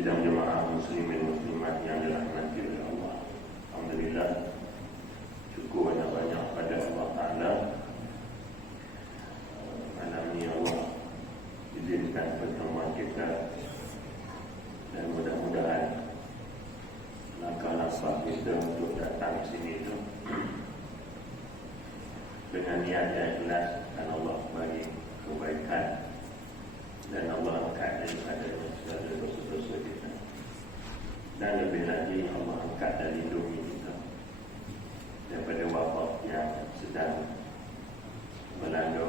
sidang jemaah muslimin muslimat yang dirahmati oleh Allah. Alhamdulillah, syukur banyak-banyak pada Allah Ta'ala. Malam ini Allah izinkan pertemuan kita, dan mudah-mudahan langkah-langkah kita untuk datang ke sini itu dengan niat yang ikhlas, dan Allah bagi kebaikan, dan Allah angkat daripada segala dosa-dosa kita, dan lebih lagi Allah angkat dan lindungi kita daripada wabak yang sedang melanda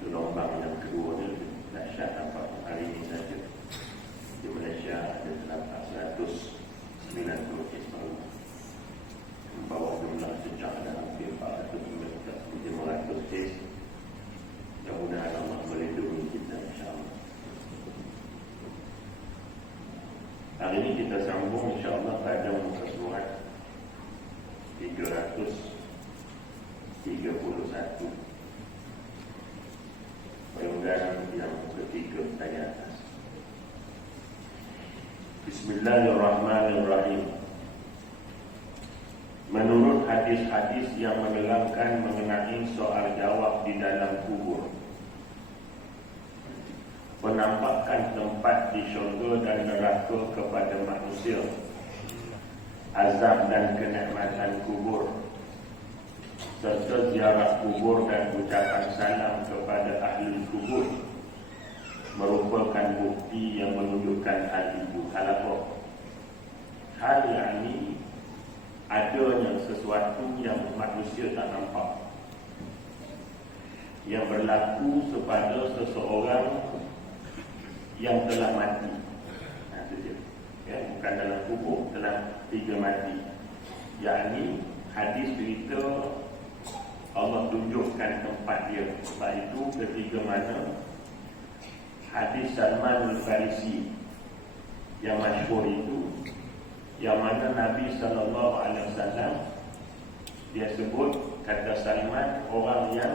gelombang yang kedua ni. Dahsyat nampak hari ini saja di Malaysia ada 890 kes baru, membawa jumlah sejak ada hampir 400 kes. Mudah-mudahan Allah melindungi kita, insyaAllah. Hari ini kita sambung insyaAllah pada muka surat 331, perenggan yang ketiga dari atas. Bismillahirrahmanirrahim. Menurut hadis-hadis yang menerangkan mengenai soal jawab di dalam kubur, penampakan tempat di syurga dan neraka kepada manusia, azab dan kenikmatan kubur, serta ziarah kubur dan ucapan salam kepada ahli kubur merupakan bukti yang menunjukkan hal itu. Hal yang ini adanya sesuatu yang manusia tak nampak, yang berlaku kepada seseorang yang telah mati. Bukan dalam kubur, telah tiga mati. Yakni hadis cerita Allah tunjukkan tempat dia. Sebab itu ketika mana hadis Salman Al-Farisi yang masyhur itu, yang mana Nabi SAW dia sebut, kata Salman, orang yang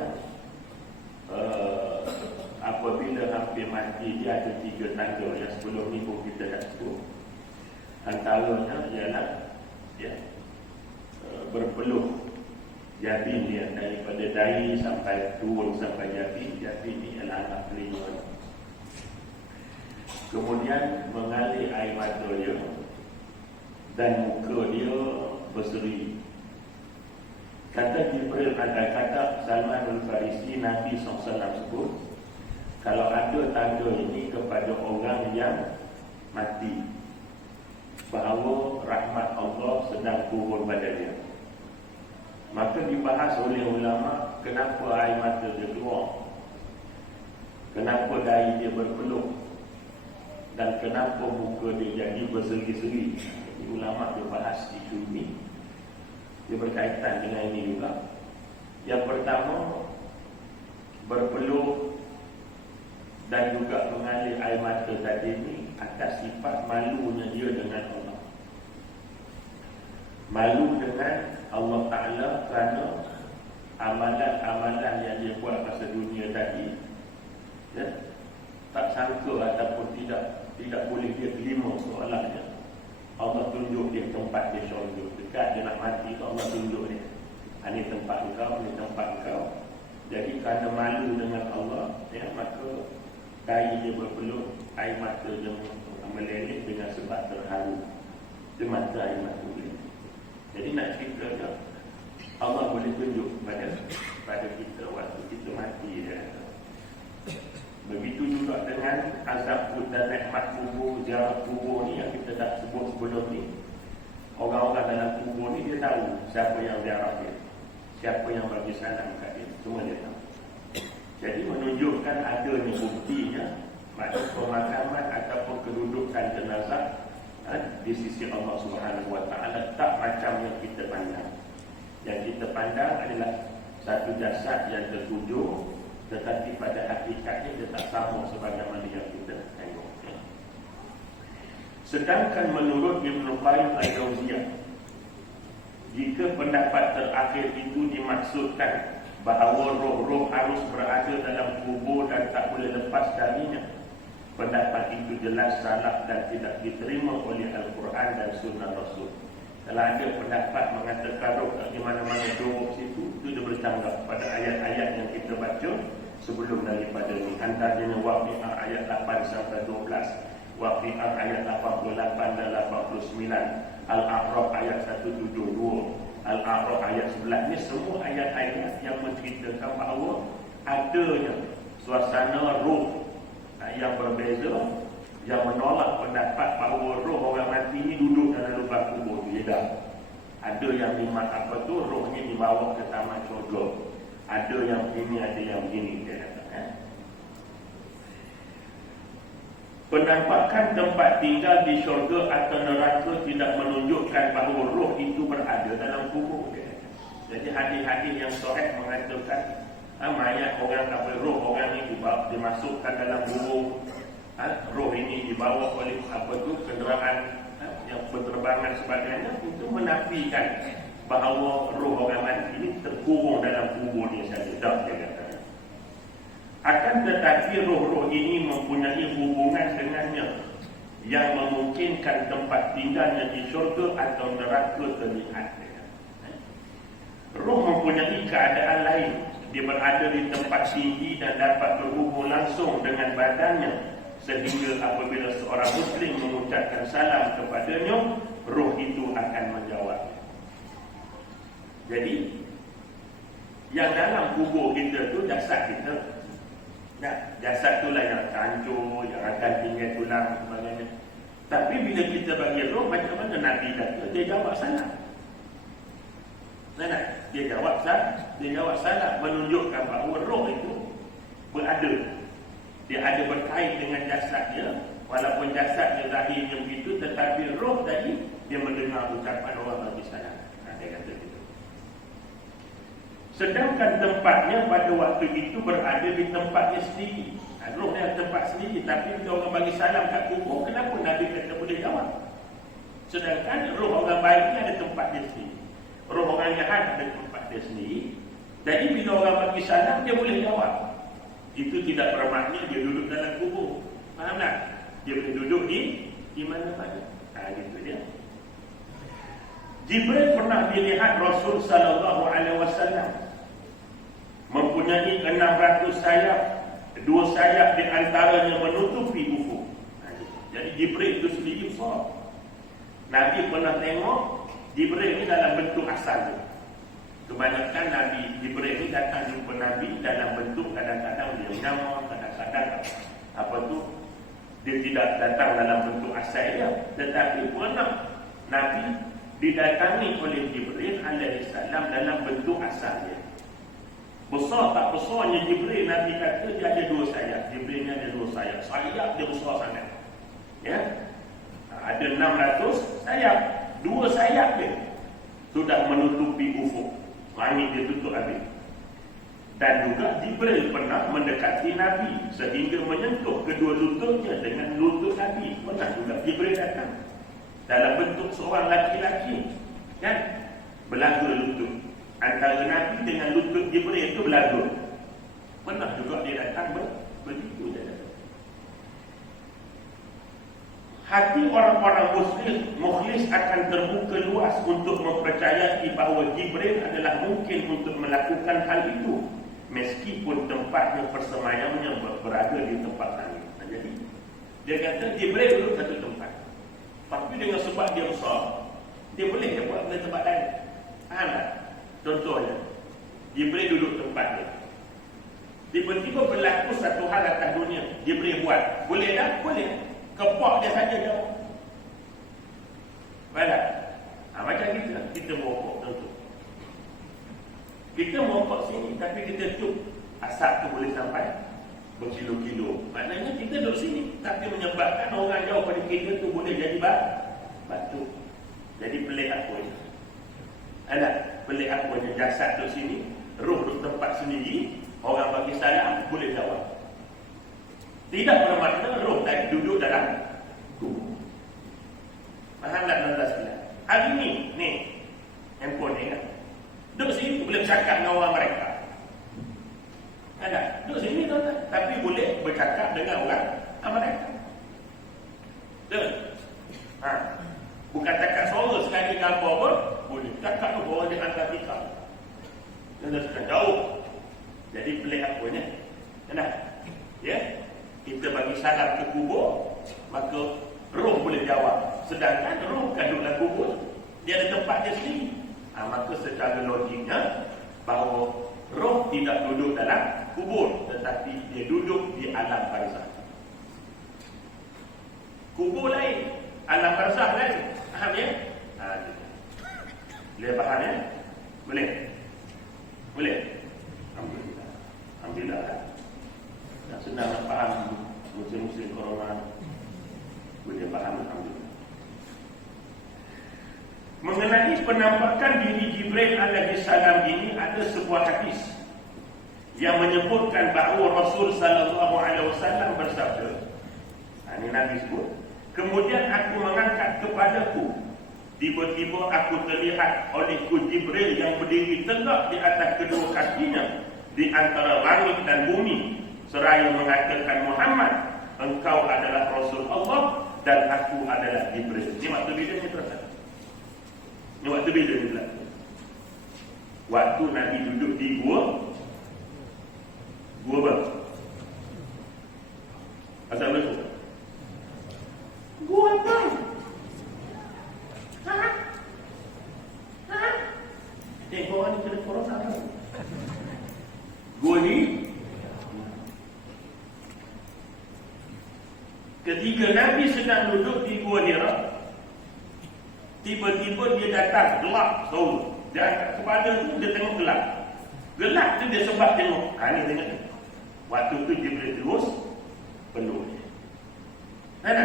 apabila hampir mati dia ada 3 tanda yang sebelum ni pun kita dah sebut. Antaranya ialah berpeluh jabin dia, daripada dahi sampai turun sampai jabin. Jabin ni adalah anak telinga. Kemudian mengalir air mata dia dan muka dia berseri. Kata Jibril, kata Salman Al-Farisi, Nabi SAW sebut, kalau ada tanda ini kepada orang yang mati, bahawa rahmat Allah sedang turun pada dia. Maka dibahas oleh ulama, kenapa air mata dia keluar, kenapa dahi dia berpeluh, dan kenapa muka dia jadi berseri-seri. Ulama dia bahas isu ini, dia berkaitan dengan ini juga. Yang pertama, berpeluh dan juga mengalir air mata tadi ini atas sifat malunya dia dengan Allah. Malu dengan Allah Ta'ala kerana amalan-amalan yang dia buat masa dunia tadi, tak sangka ataupun tidak boleh dia terima soalannya. Allah tunjuk dia tempat dia syurga. Dekat dia nak mati, Allah tunjuk dia, ini tempat engkau, ini tempat engkau. Jadi kerana malu dengan Allah, maka dahi dia berpeluh, air mata dia meleleh dengan sebab terharu. Dia mata air mata dia. Jadi nak cerita dia, Allah boleh tunjuk pada kita waktu kita mati dia. Begitu juga dengan azab dan nikmat kubur, ziarah kubur ni yang kita dah sebut sebelum ni. Orang-orang dalam kubur ni dia tahu siapa yang ziarah dia, siapa yang bagi salam kat dia, semua dia tahu. Jadi menunjukkan adanya buktinya, makna pemakaman ataupun kedudukan jenazah di sisi Allah Subhanahu Wa Taala tak macam yang kita pandang. Yang kita pandang adalah satu jasad yang tertujuh, tetapi pada hakikatnya dia tak sama sebagaimana yang kita tengok. Sedangkan menurut Ibn Qayyim Al-Jauziyah, jika pendapat terakhir itu dimaksudkan bahawa roh-roh harus berada dalam kubur dan tak boleh lepas darinya, pendapat itu jelas salah dan tidak diterima oleh Al-Quran dan Sunnah Rasul. Kalau ada pendapat mengatakan roh di mana-mana duduk situ, itu dia bercanggah pada ayat-ayat yang kita baca sebelum daripada ini. Antaranya Waqi'ah ayat 8 sampai 12, Waqi'ah ayat 88 dan 89, Al-A'raf ayat 172, Al-A'raf ayat 11. Ini semua ayat-ayat yang menceritakan bahawa adanya suasana roh yang berbeza, yang menolak pendapat bahawa roh orang mati ini duduk dalam lubang kubur. Tidak. Ada yang memang apa tu, rohnya dibawa ke taman syurga. Ada yang ini, ada yang begini, dia kata. Penampakan tempat tinggal di syurga atau neraka tidak menunjukkan bahawa roh itu berada dalam kubur. Jadi hadis-hadis yang sahih mengatakan mayat orang apa, roh orang ini dimasukkan dalam kubur. Roh ini dibawa oleh apa tu, kenderaan yang berterbangan sebagainya, itu menafikan bahawa roh orang mati ini terkurung dalam kuburnya saja. Tak, dia kata. Akan tetapi roh-roh ini mempunyai hubungan dengannya yang memungkinkan tempat tinggalnya di syurga atau neraka terlihat. Roh mempunyai keadaan lain. Dia berada di tempat tinggi dan dapat berhubung langsung dengan badannya, sehingga apabila seorang Muslim mengucapkan salam kepadanya, roh itu akan menjawab. Jadi yang dalam kubur kita tu jasad kita. Nah, jasad tu lah yang hancur, yang akan tinggal tulang sebagainya. Tapi bila kita bagi roh, macam mana Nabi kata, dia jawab salam. Dia jawab salam, menunjukkan bahawa roh itu berada. Dia ada berkait dengan jasadnya, walaupun jasadnya zahirnya begitu, tetapi roh tadi dia mendengar ucapan orang bagi salam. Dia kata gitu. Sedangkan tempatnya pada waktu itu berada di tempatnya sendiri. Roh dia tempat sendiri, tapi bila orang bagi salam kat kubur, kenapa Nabi kata boleh jawab? Sedangkan roh orang baik ni ada tempat dia sendiri, roh orang jahat ada tempat dia sendiri. Jadi bila orang bagi salam, dia boleh jawab. Itu tidak bermakna dia duduk dalam kubur. Faham tak? Dia boleh duduk di mana-mana. Gitu dia. Jibril pernah dilihat Rasul sallallahu alaihi wasallam mempunyai 600 sayap. 2 sayap di antaranya menutupi ufuk. Jadi Jibril itu sendiri besar. Nabi pernah tengok Jibril ini dalam bentuk asal. Kebanyakan Nabi Jibril ini datang jumpa Nabi dalam bentuk kadang-kadang dia menyamar, kadang-kadang apa tu dia tidak datang dalam bentuk asal dia. Tetapi pernah Nabi didatangi oleh Jibril alaihissalam dalam bentuk asal dia. Besar tak besarnya Jibril, Nabi kata dia ada 2 sayap. Jibril ni ada 2 sayap. Sayap dia besar sangat. Ya. Ada 600 sayap. 2 sayap dia sudah menutupi ufuk. Langit dia tutup habis. Dan juga Jibril pernah mendekati Nabi sehingga menyentuh kedua lututnya dengan lutut Nabi. Pernah juga Jibril datang dalam bentuk seorang laki-laki, kan? Belaga lutut. Antara Nabi dengan lutut Jibril itu belaga. Pernah juga dia datang begitu je. Hati orang-orang Muslim mukhlis akan terbuka luas untuk mempercayai bahawa Jibril adalah mungkin untuk melakukan hal itu, meskipun tempatnya persemayamnya berada di tempat lain. Jadi dia kata Jibril duduk satu tempat, tapi dengan sebab dia besar, dia boleh dia buat di tempat lain. Faham tak? Contohnya Jibril duduk tempat dia, tiba-tiba berlaku satu hal atas dunia, Jibril buat. Boleh tak? Boleh. Kepak dia saja jauh. Baik. Macam kita mokok tentu. Kita mokok sini, tapi kita cuk asap tu boleh sampai berkilo-kilo. Maknanya kita duduk sini, tapi menyebabkan orang jauh pada kita tu boleh jadi batu. Jadi pelik apa ni? Ada pelik apa ni? Jasad duduk sini, roh duduk tempat sendiri, orang bagi salam boleh jawab. Tidak bermakna roh tadi duduk dalam kubur. Faham tak tuan-tuan sekalian? Hari ni handphone ni kan, duduk sini boleh bercakap dengan orang mereka. Ada duduk sini tuan-tuan, tapi boleh bercakap dengan orang mereka. salam ke kubur, maka roh boleh jawab. Sedangkan roh kan duduk dalam kubur, dia ada tempat dia sendiri. Maka secara logiknya bahawa roh tidak duduk dalam kubur, tetapi dia duduk di alam barzakh. Kubur lain, alam barzakh lain. Faham ya? Boleh faham ya? Boleh? Boleh? Alhamdulillah. Alhamdulillah. Tak senang nak faham musim-musim corona. Boleh faham, alhamdulillah. Mengenai penampakan diri Jibril alaihi salam ini ada sebuah hadis yang menyebutkan bahawa Rasul sallallahu alaihi wasallam bersabda. Ini Nabi sebut, kemudian aku mengangkat kepadaku, tiba-tiba aku terlihat olehku Jibril yang berdiri tegak di atas kedua kakinya di antara langit dan bumi, seraya mengatakan, Muhammad, engkau adalah Rasul Allah dan aku adalah Jibril. Ini waktu bila ni terasa? Ini waktu bila ni pula? Waktu Nabi duduk di gua apa? Asal berapa? Gua apa? Gua ni kena corona tau. Gua ni ketika Nabi sedang duduk di Gua Hira, tiba-tiba dia datang gelap tahu. Dia angkat kepala tu, dia tengok gelap. Gelap tu dia sebab tengok. Ni tengok ni. Waktu tu Jibril terus peluk dia.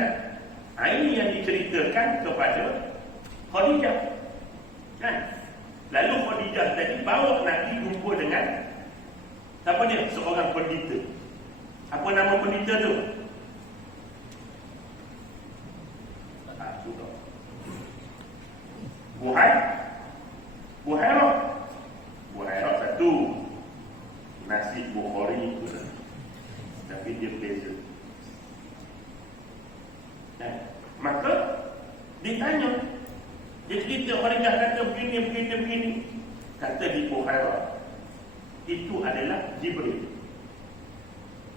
Ini yang diceritakan kepada Khadijah. Kan? Lalu Khadijah tadi bawa Nabi jumpa dengan siapa dia? Seorang pendeta. Apa nama pendeta tu? Buhairah satu nasi Bukhari itu, tapi dia beza. Maka ditanya, dia cerita Khadijah kata begini. Kata di Buhairah, itu adalah Jibril,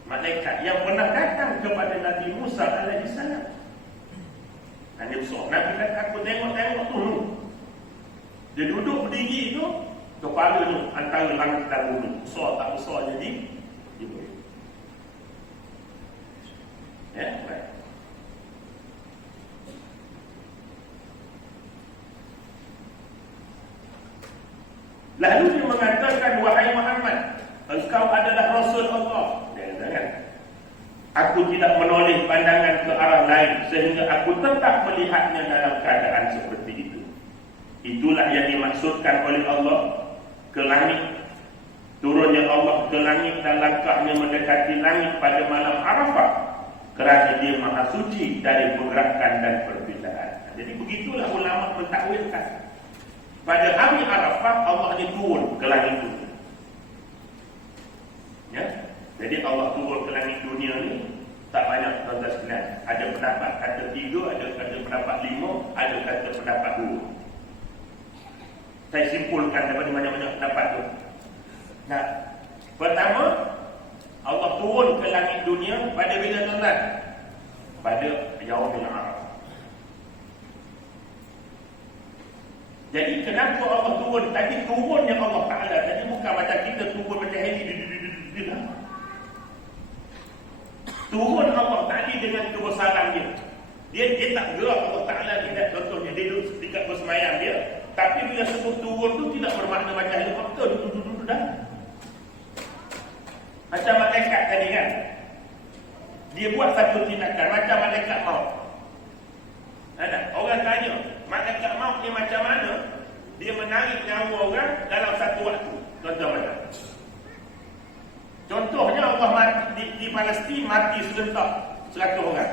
malaikat yang pernah datang kepada Nabi Musa alaihi salam. Nabi kata, aku tengok tu. Dia duduk berdiri tu, kepala tu antara langit dan bumi. Besar tak besar jadi Jibril. Baik. Lalu dia mengatakan, wahai Muhammad, engkau adalah Rasul Allah. Jangan. Aku tidak menoleh pandangan ke arah lain sehingga aku tetap melihatnya dalam keadaan seperti itu. Itulah yang dimaksudkan oleh Allah ke langit. Turunnya Allah ke langit dan langkahnya mendekati langit pada malam Arafah, kerana dia maha suci dari pergerakan dan perbezaan. Jadi begitulah ulama mentakwilkan. Pada hari Arafah Allah ni turun ke langit dunia. Ya? Jadi Allah turun ke langit dunia ni tak banyak tuan-tuan sekalian. Ada pendapat kata 3, ada kata pendapat 5, ada kata pendapat 2. Saya simpulkan daripada banyak-banyak pendapat tu. Pertama, Allah turun ke langit dunia pada bila tuan-tuan? Pada Yaumul Arafah. Jadi kenapa Allah turun? Tadi turunnya Allah Ta'ala tadi bukan macam kita turun macam heli. Turun Allah tadi dengan kebesaran dia. Dia tak gerak Allah Ta'ala tidak. Contohnya dia duduk dekat bersemayam dia. Tapi bila sebut turun tu tidak bermakna macam helikopter duduk dah. Macam malaikat tadi kan. Dia buat satu tindakan macam malaikat maut. Orang tanya, malaikat maut ni macam mana? Dia menarik nyawa orang dalam satu waktu. Contoh-contoh. Contohnya Allah mati di Palestin mati serentak 100 orang.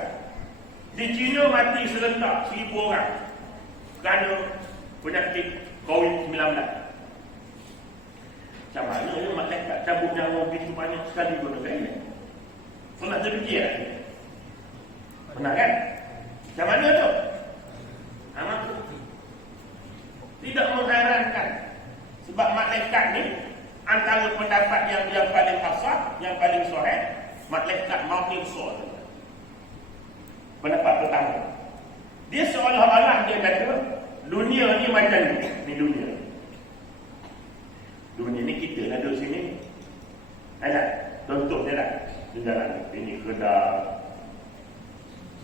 Di China mati serentak 1000 orang. Kerana penyakit COVID-19. Macam mana ya malaikat cabut nyawa begitu banyak sekali guna gaya? Pernah terfikir tak? Pernah kan? Macam mana tu? Tidak mengherankan. Sebab malaikat ni antara pendapat yang paling asal, yang paling sahih, malaikat maut ni besar. Pendapat pertama. Dia seolah-olah dia kata dunia ni macam ni dunia. Dunia ni kita lah duduk sini. Ada contoh dia lah. Jalan ini Kedah,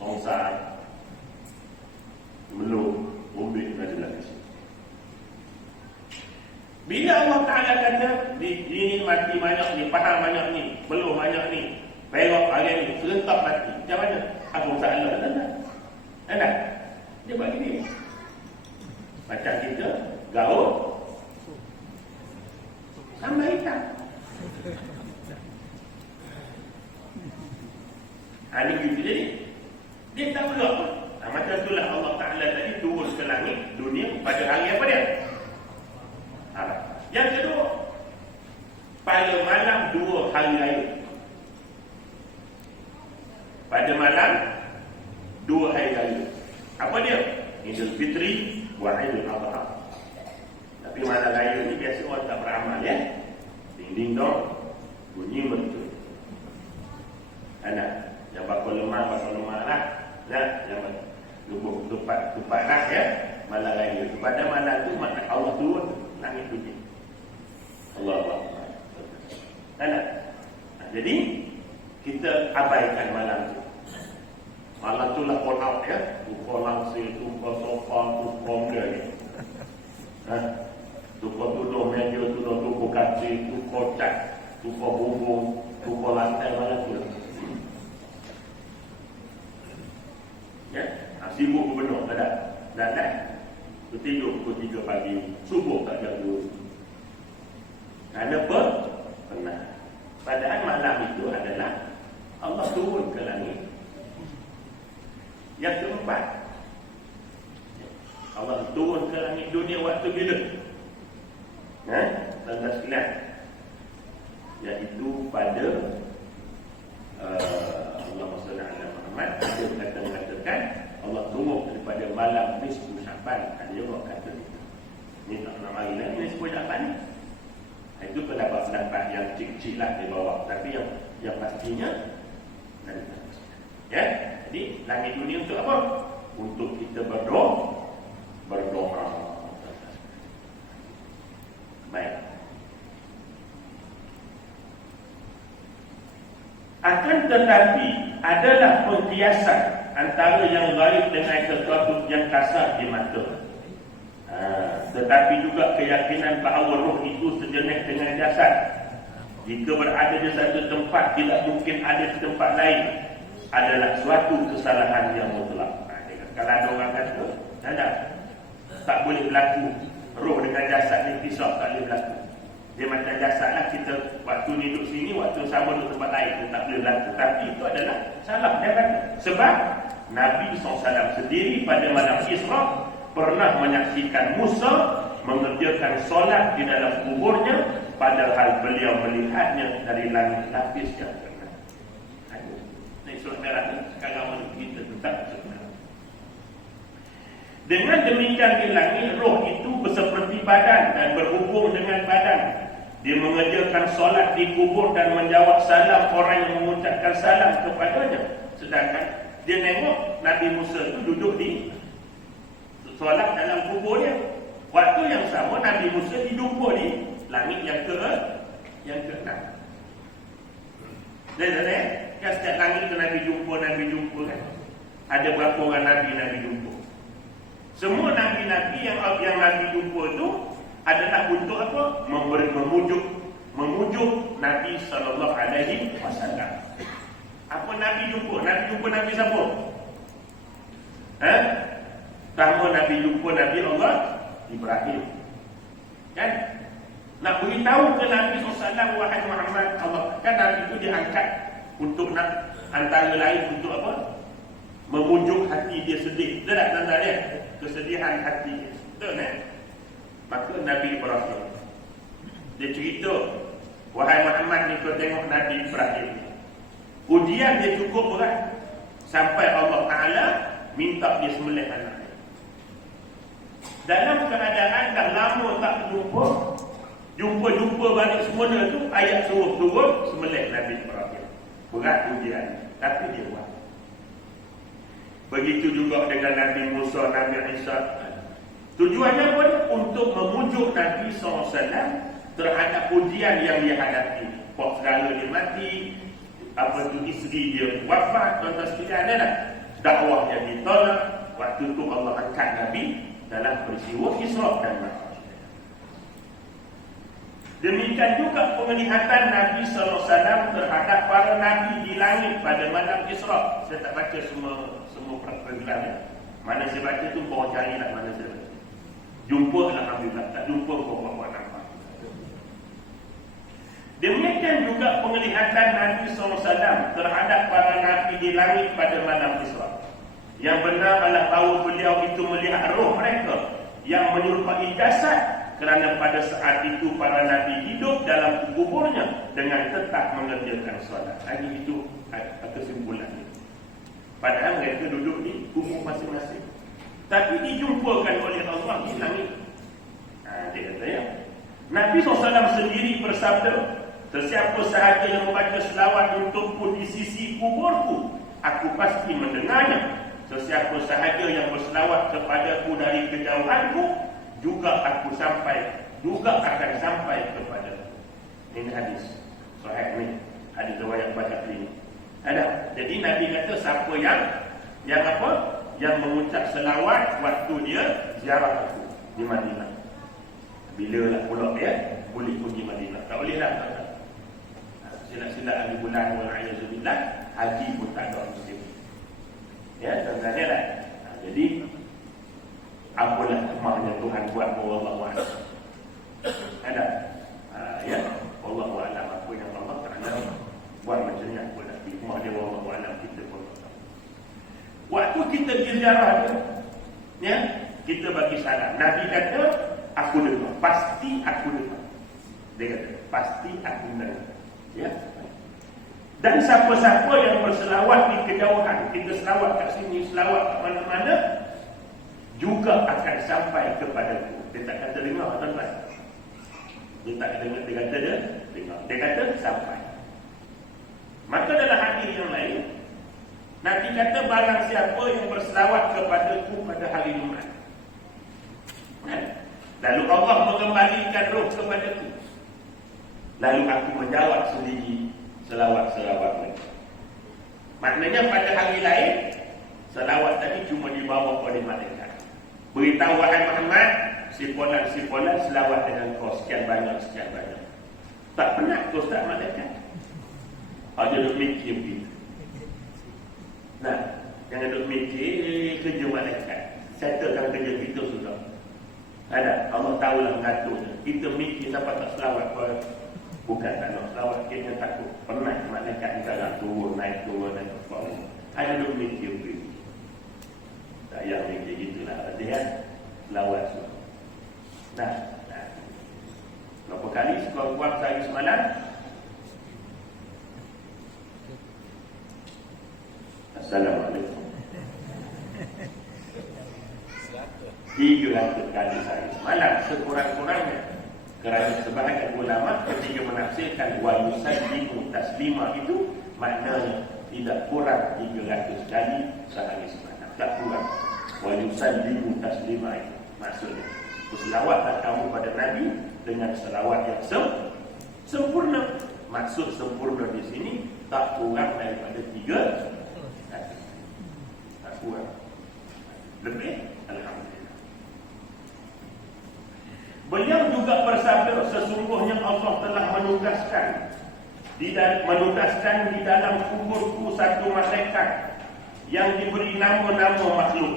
Songsar, Meluk, Bombay dan sebagainya. Bila Allah Ta'ala kata ini mati banyak ni, faham banyak ni, belum banyak ni, pelok hari ni, serentak mati, macam mana? Apa masalah? Ada? Dia buat gini. Macam kita gaul sama hitam. Ini gitu jadi. Dia tak perlu apa. Macam itulah Allah Ta'ala tadi turun ke langit dunia pada hari apa dia? Yang kedua, pada malam 2 hari raya. Pada malam 2 hari raya. Apa dia? Idul Fitri wa Idul Adha. Tapi malam raya ni biasa orang tak beramal ya. Ding-ding dong, bunyi merdu. Anak yang bakal lemah lah. Nah, yang lubuk tupat lah ya. Malam raya. Pada malam tu Allah turun langit dunia. Allah. Jadi kita abaikan malam tu. Malam tu lah call out ya. Tukar langsir, tukar sofa, tukar meja ni. Tukar tudung meja, tukar katil, tukar cat, tukar bumbung, tukar lantai malam tu. Ya, sibuk benar tak ada. Dan tidur pukul 3 pagi, subuh tak jaga. Kerana apa? Pernah. Padahal malam itu adalah Allah turun ke langit. Yang keempat, Allah turun ke langit dunia waktu bila? Tanggal 9. Iaitu pada Allahumma salli ala Muhammad. Ada kata mengatakan Allah turun daripada malam nisfu Syaban. Ada juga kata ni tak nak mari lagi nisfu Syaban. Itu pendapat-pendapat yang kecil-kecil lah di bawah. Tapi yang pastinya ya. Jadi langit dunia untuk apa? Untuk kita berdoa. Baik. Akan tetapi adalah pengkiasan antara yang gaib dengan sesuatu yang kasar di mata. Tetapi juga keyakinan bahawa roh itu sejenis dengan jasad. Jika berada di satu tempat, tidak mungkin ada di tempat lain, adalah suatu kesalahan yang mutlak. Kalau ada orang kata tak boleh berlaku roh dengan jasad ni pisah, tak boleh berlaku. Dia macam jasad lah, kita waktu ni duduk sini, waktu sama duduk tempat lain, tak boleh berlaku. Tapi itu adalah salah dia kata. Sebab Nabi SAW sendiri pada malam Isra pernah menyaksikan Musa mengerjakan solat di dalam kuburnya, padahal beliau melihatnya dari langit lapis yang kena. Ini surat merah ni sekarang kita tetap sebenar. Dengan demikian di langit, roh itu seperti badan dan berhubung dengan badan. Dia mengerjakan solat di kubur dan menjawab salam orang yang mengucapkan salam kepadanya. Sedangkan dia tengok Nabi Musa itu duduk di solat dalam kuburnya. Waktu yang sama Nabi Musa dijumpa di langit yang ke-6. Dan kan setiap langit tu Nabi jumpa kan. Ada berapa orang Nabi jumpa. Semua Nabi-Nabi yang Nabi jumpa tu adalah untuk apa? Memujuk Nabi SAW. Apa Nabi jumpa? Nabi jumpa Nabi siapa? Pertama Nabi jumpa Nabi Allah Ibrahim. Kan? Nak beritahu ke Nabi SAW, wahai Muhammad, Allah kan Nabi itu diangkat untuk antara lain untuk apa? Memujuk hati dia sedih. Betul tak tanda dia? Kesedihan hati dia. Betul tak? Maka Nabi Ibrahim dia cerita, wahai Muhammad ni kau tengok Nabi Ibrahim, ujian dia cukup berat sampai Allah Ta'ala minta dia sembelih anaknya. Dalam keadaan dah lama tak jumpa balik semula tu, ayat suruh turun sembelih Nabi Ibrahim. Berat ujian, tapi dia buat. Begitu juga dengan Nabi Musa, Nabi Isa. Tujuannya pun untuk memujuk Nabi SAW terhadap ujian yang dia hadapi. Saudara dia mati, isteri dia wafat, tuan-tuan sekalian, ada tak? Dakwahnya ditolak. Waktu itu Allah angkat Nabi dalam peristiwa Isra dan Mi'raj. Demikian juga penglihatan Nabi SAW terhadap para Nabi di langit pada malam Isra. Saya tak baca semua pergelangan. Mana saya baca tu korang carilah mana saya baca. Jumpa alhamdulillah, tak jumpa korang buat nampak. Demikian juga penglihatan Nabi SAW terhadap para Nabi di langit pada malam Isra. Yang benar adalah bahawa beliau itu melihat roh mereka yang menyerupai jasad, kerana pada saat itu para Nabi hidup dalam kuburnya dengan tetap mengerjakan solat. Ini itu kesimpulannya. Padahal mereka duduk di kubur masing-masing, tapi dijumpakan oleh Allah di langit. Dia kata ya, Nabi SAW sendiri bersabda, sesiapa sahaja yang membaca selawat untukku di sisi kuburku, aku pasti mendengarnya. Sesiapa sahaja yang berselawat kepadaku dari kejauhanku, juga akan sampai kepadaku. Ini hadis sahih ni, hadis riwayat Baihaqi. Ada. Jadi Nabi kata siapa yang mengucap selawat waktu dia ziarah aku di Madinah. Bila lah pula dia boleh pergi Madinah. Tak boleh lah. Sila-sila ahli bulan wal-'ayazubillah, haji pun tak ada muslim. Ya, contohnya lah. Jadi apalah kemahnya Tuhan buat, wallahu a'lam. Ada. Ya, wallahu a'lam apa yang Allah Taala buat macam ni, apa nak hikmah dia, wallahu a'lam, kita pun tak tahu. Waktu kita ziarah tu, ya, kita bagi salam. Nabi kata, aku dengar, pasti aku dengar. Dia kata, pasti aku dengar. Ya. Dan siapa-siapa yang berselawat di kejauhan, kita selawat kat sini, selawat kat mana-mana, juga akan sampai kepadaku. Dia tak kata dengar, tuan-tuan. Dia tak kata dengar, dia kata dia dengar. Dia kata sampai. Maka dalam hadis yang lain, Nabi kata barang siapa yang berselawat kepadaku pada hari Jumaat, lalu Allah mengembalikan roh kepadaku, lalu aku menjawab sendiri selawat-selawat mereka. Maknanya pada hari lain, selawat tadi cuma dibawa oleh malaikat. Beritahu wahai Muhammad, simpulan selawat dengan kau sekian banyak. Tak pernah kau tak malaikat. Dia duduk mikir begitu. Nah, jangan duduk mikir kerja malaikat. Settlekan kerja kita sudah. Ada, Allah tahulah mengaturnya. Kita mikir siapa tak selawat kau. Bukan tak nak selawat, kita takut penat malaikat ni kalau turun, naik. Ada duduk mikir begitu. Tak payah mikir gitulah. Berarti kan selawat semua. Nah. Berapa kali sekurang-kurang sehari semalam? Assalamualaikum. 300 kali sehari semalam sekurang-kurangnya. Kerana sebahagian ulama ketika menafsirkan wa yusallimu taslima itu maknanya tidak kurang 300 kali sehari semalam. Tak kurang. Wa yusallimu taslima itu maksudnya berselawatlah kamu pada Nabi dengan selawat yang sempurna. Maksud sempurna di sini tak kurang daripada 300. Tak kurang. Lebih, alhamdulillah. Beliau juga bersabda, sesungguhnya Allah telah menugaskan di dalam kuburku satu malaikat yang diberi nama-nama makhluk,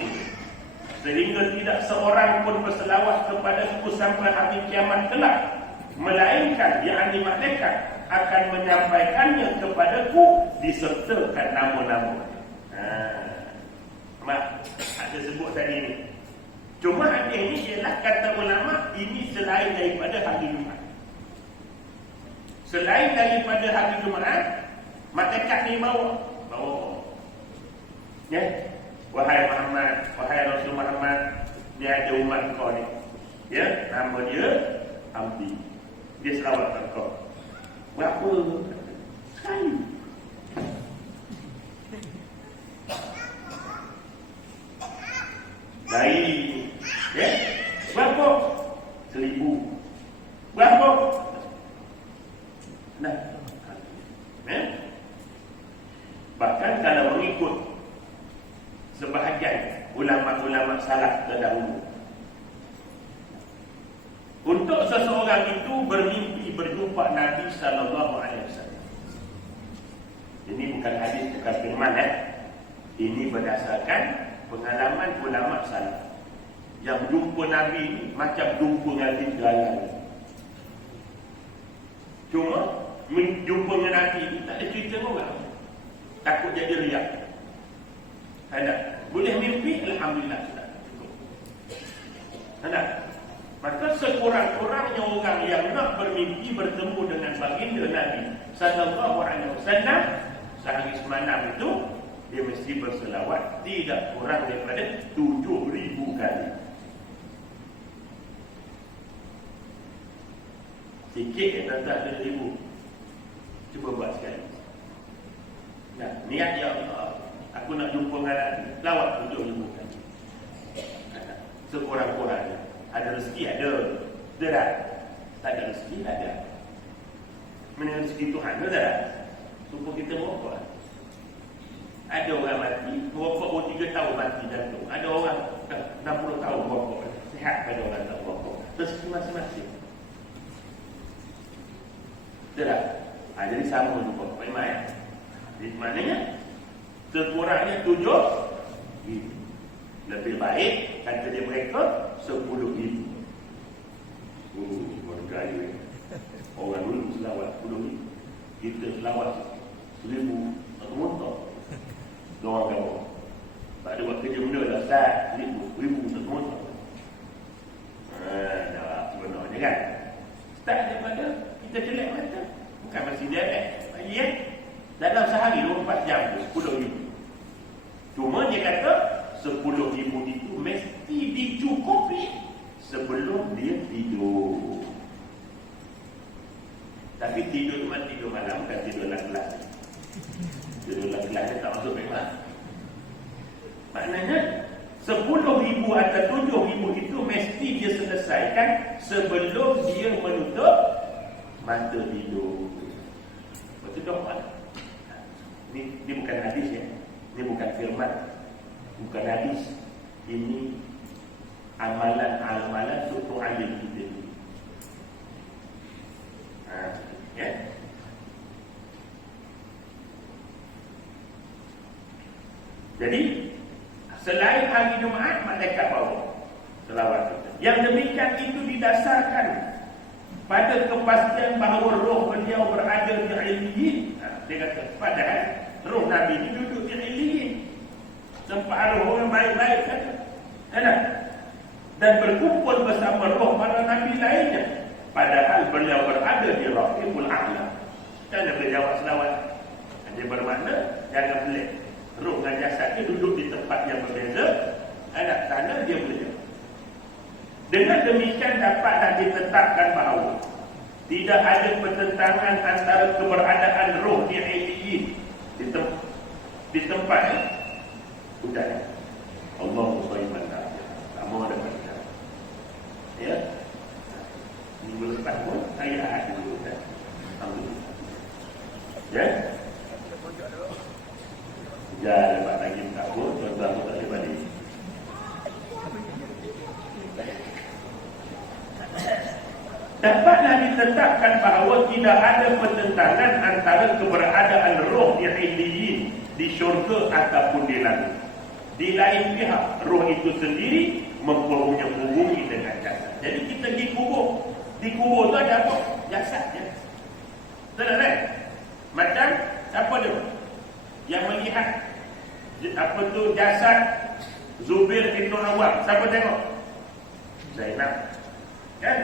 sehingga tidak seorang pun berselawat kepadaku sampai hari kiamat kelak, melainkan yakni malaikat akan menyampaikannya kepadaku disertakan nama-nama. Ada sebut tadi ni. Cuma hadis ini ialah kata ulama, ini selain daripada hari Jumaat. Selain daripada hari Jumaat, malaikat ni bawa. Ya, wahai Muhammad, wahai Rasul Muhammad, ni ada umat kau ni. Ya, nama dia Abdi. Dia selawat kau. Berapa? Sekali. Tuhan kalau mengikut sebahagian ulama-ulama salaf terdahulu. Untuk seseorang itu bermimpi berjumpa Nabi SAW. Ini bukan hadis, bukan firman. Ini berdasarkan pengalaman ulama salaf. Yang jumpa Nabi ini macam jumpa Nabi segalanya. Cuma jumpa dengan Nabi ini tak ada cerita orang. Takut jadi riak. Ada. Boleh mimpi, alhamdulillah sudah. Ada. Maka sekurang-kurangnya orang yang nak bermimpi bertemu dengan baginda Nabi sallallahu alaihi wasallam sehari semalam itu, dia mesti berselawat tidak kurang daripada 7,000 kali. Sikit yang tak 7,000. Cuba buat sekali. Nah, niat ya Allah, aku nak jumpa dengan Nabi, lawat 7,000 kali. Sekurang-kurangnya. Ada rezeki ada. Tak? Tak ada rezeki ada. Mana rezeki Tuhan ada tak? Supaya kita merokok. Ada orang mati, merokok 3 tahun mati jantung. Ada orang 60 tahun merokok. Sihat pada orang tak merokok. Rezeki masing-masing. Tak? Jadi sama juga. Memang jadi maknanya sekurangnya 7,000. Lebih baik kata dia mereka 10,000. Orang kaya. Orang dulu selawat 10,000. Kita selawat 1,000 satu motor. Diorang kamu tak ada buat kerja benda dah start 1,000 satu motor. Dah sebenarnya kan. Start daripada kita jelek mata. Bukan masih jelek. Bagi dalam sehari 24 jam tu 10,000. Cuma dia kata 10,000 itu mesti dicukupi sebelum dia tidur. Tapi tidur cuma tidur malam, bukan tidur kelas. Tidur kelas tak masuk memang. Maknanya 10,000 atau 7,000 itu mesti dia selesaikan sebelum dia menutup mata tidur. Betul tak? Ini bukan hadis ya. Ini bukan firman. Bukan hadis. Ini amalan-amalan suku alim kita ni. Ya. Jadi selain hari Jumaat, malaikat bawa selawat kita. Yang demikian itu didasarkan pada kepastian bahawa roh beliau berada di Illiyin. Dia kata padahal roh Nabi ini duduk di Illiyin. Tempat roh yang baik-baik kan? Dan berkumpul bersama roh para Nabi lainnya. Padahal beliau berada di Rafiqul A'la. Kan dia jawab selawat. Dia bermakna jangan pelik. Roh dan jasad dia duduk di tempat yang berbeza. Anak sana dia boleh jawab. Dengan demikian dapatlah ditetapkan bahawa tidak ada pertentangan antara keberadaan roh di Illiyin di tempat udara. Allah SWT sama ada perkara. Ya. Minggu lepas pun saya ada dulu kan. Alhamdulillah. Ya. Jangan dapat lagi takut, contoh aku tak boleh balik. Dapatlah ditetapkan bahawa tidak ada pertentangan antara keberadaan roh di Illiyin di syurga ataupun di langit. Di lain pihak, roh itu sendiri mempunyai hubungi dengan jasad. Jadi kita pergi kubur. Di kubur tu ada apa? Jasadnya. Betul kan? Macam siapa dia? Yang melihat apa tu jasad Zubair bin Awam. Siapa tengok? Zainab. Kan?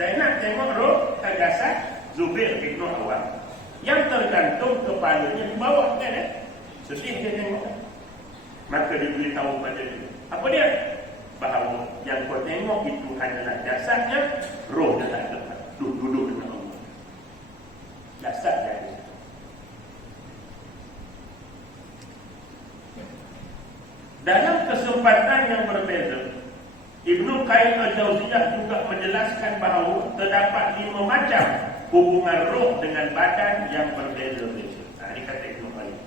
Zainab tengok roh ke jasad Zubair bin Awam. Yang tergantung kepalanya di bawah kan? Sedih dia tengok. Maka dia beritahu pada dia. Apa dia? Bahawa yang kau tengok itu adalah jasadnya, roh dia tak ada. Duduk dengan Allah. Jasad dia ada. Dalam kesempatan yang berbeza, Ibnu Qayyim al-Jauziyah juga menjelaskan bahawa terdapat 5 macam hubungan roh dengan badan yang berbeza-beza. Ini kata Ibnu Qayyim.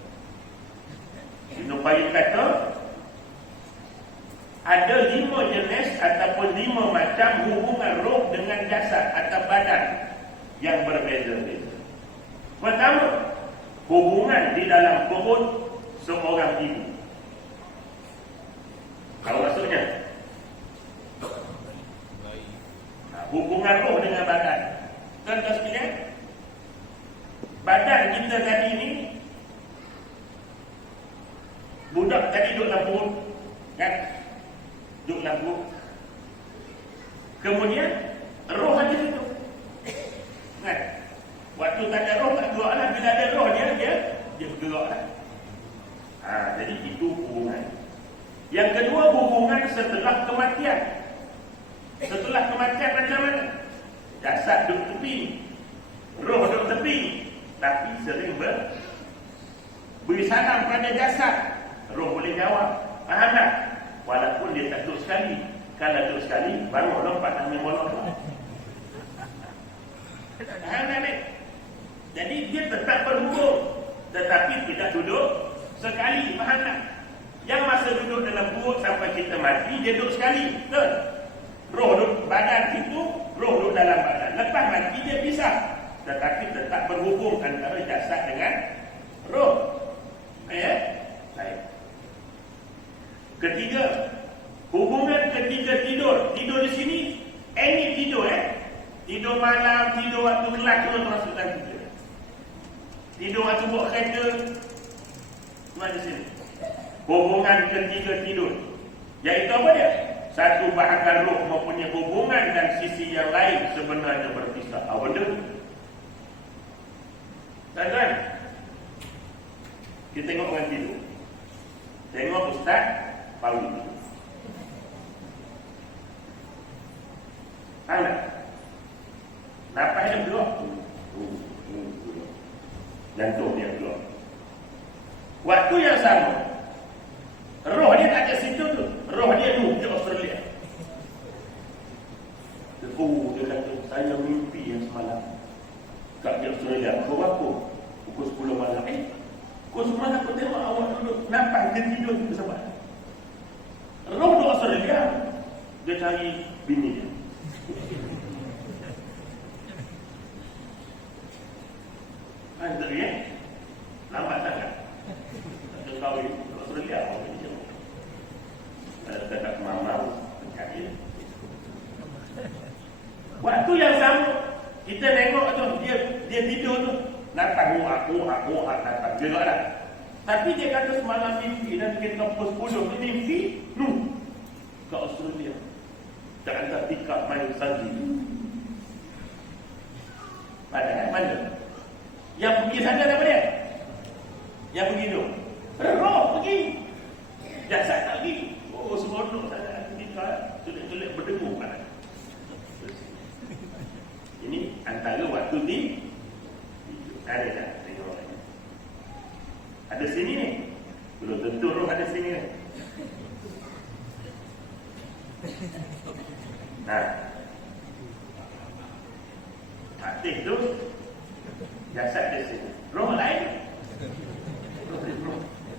supaya kata ada 5 jenis ataupun 5 macam hubungan roh dengan jasad atau badan yang berbeza-beza. Pertama, hubungan di dalam perut seorang ibu. Apa maksudnya? Hubungan roh dengan badan. Contoh sekalian, badan kita tadi ni, budak tadi duduk dalam perut, kan? Duduk dalam perut. Kemudian roh ada situ, kan? Waktu tak ada roh tak gerak lah. Bila ada roh dia bergerak lah. Jadi itu hubungan. Yang kedua, hubungan setelah kematian. Setelah kematian macam mana? Jasad duduk tepi, roh duduk tepi, tapi sering beri salam pada jasad. Roh boleh jawab, faham tak? Walaupun dia tak duduk sekali. Kalau duduk sekali, bangun lompat nak main bola. Faham tak, Mek? Jadi dia tetap berhubung, tetapi tidak duduk sekali. Faham tak? Yang masa duduk dalam perut sampai kita mati, dia duduk sekali. Betul? Roh duduk badan situ, roh duduk dalam badan. Lepas mati dia pisah, tetapi tetap berhubung antara jasad dengan roh. Baik? Ketiga, hubungan ketiga tidur. Tidur di sini, any tidur, tidur malam, tidur waktu kelas, semua termasuk dalam tidur. Tidur waktu buat kereta, semua di sini. Hubungan ketiga tidur, iaitu apa dia? Satu bahagian roh mempunyai hubungan dan sisi yang lain sebenarnya berpisah. Apa benda? Tuan-tuan, kita tengok orang tidur. Tengok Ustaz Pauli. Mana? Nafas dia keluar. Jantung dia keluar. Waktu yang sama, roh dia tak ada situ tu. Roh dia tu di Australia. Dia kata, saya mimpi yang semalam kat di Australia. Pukul berapa? Pukul 10 malam. Pukul 10 malam aku tengok awak duduk nampak dia tidur bersama. Roh di Australia, dia cari bini dia. Ada ya? Lambat sangat. Dia tahu di Australia apa dia. Dekat Mamau mencari. Waktu yang sama kita tengok tu dia tidur tu nampak aku nampak gerak lah. Tapi dia kata semalam mimpi dan kita pukul 10 mimpi ke Australia. Tak hantar pick-up main salji. Padahal mana? Yang pergi sana apa dia? Yang pergi tu roh pergi, jasad tak pergi. Seronok sana. Tulik-tulik berdengung pada. Ini antara waktu di ada tak? Tengok lagi. Ada sini ni. Belum tentu roh ada sini ni. Hati tu jasad di sini. Roh lain.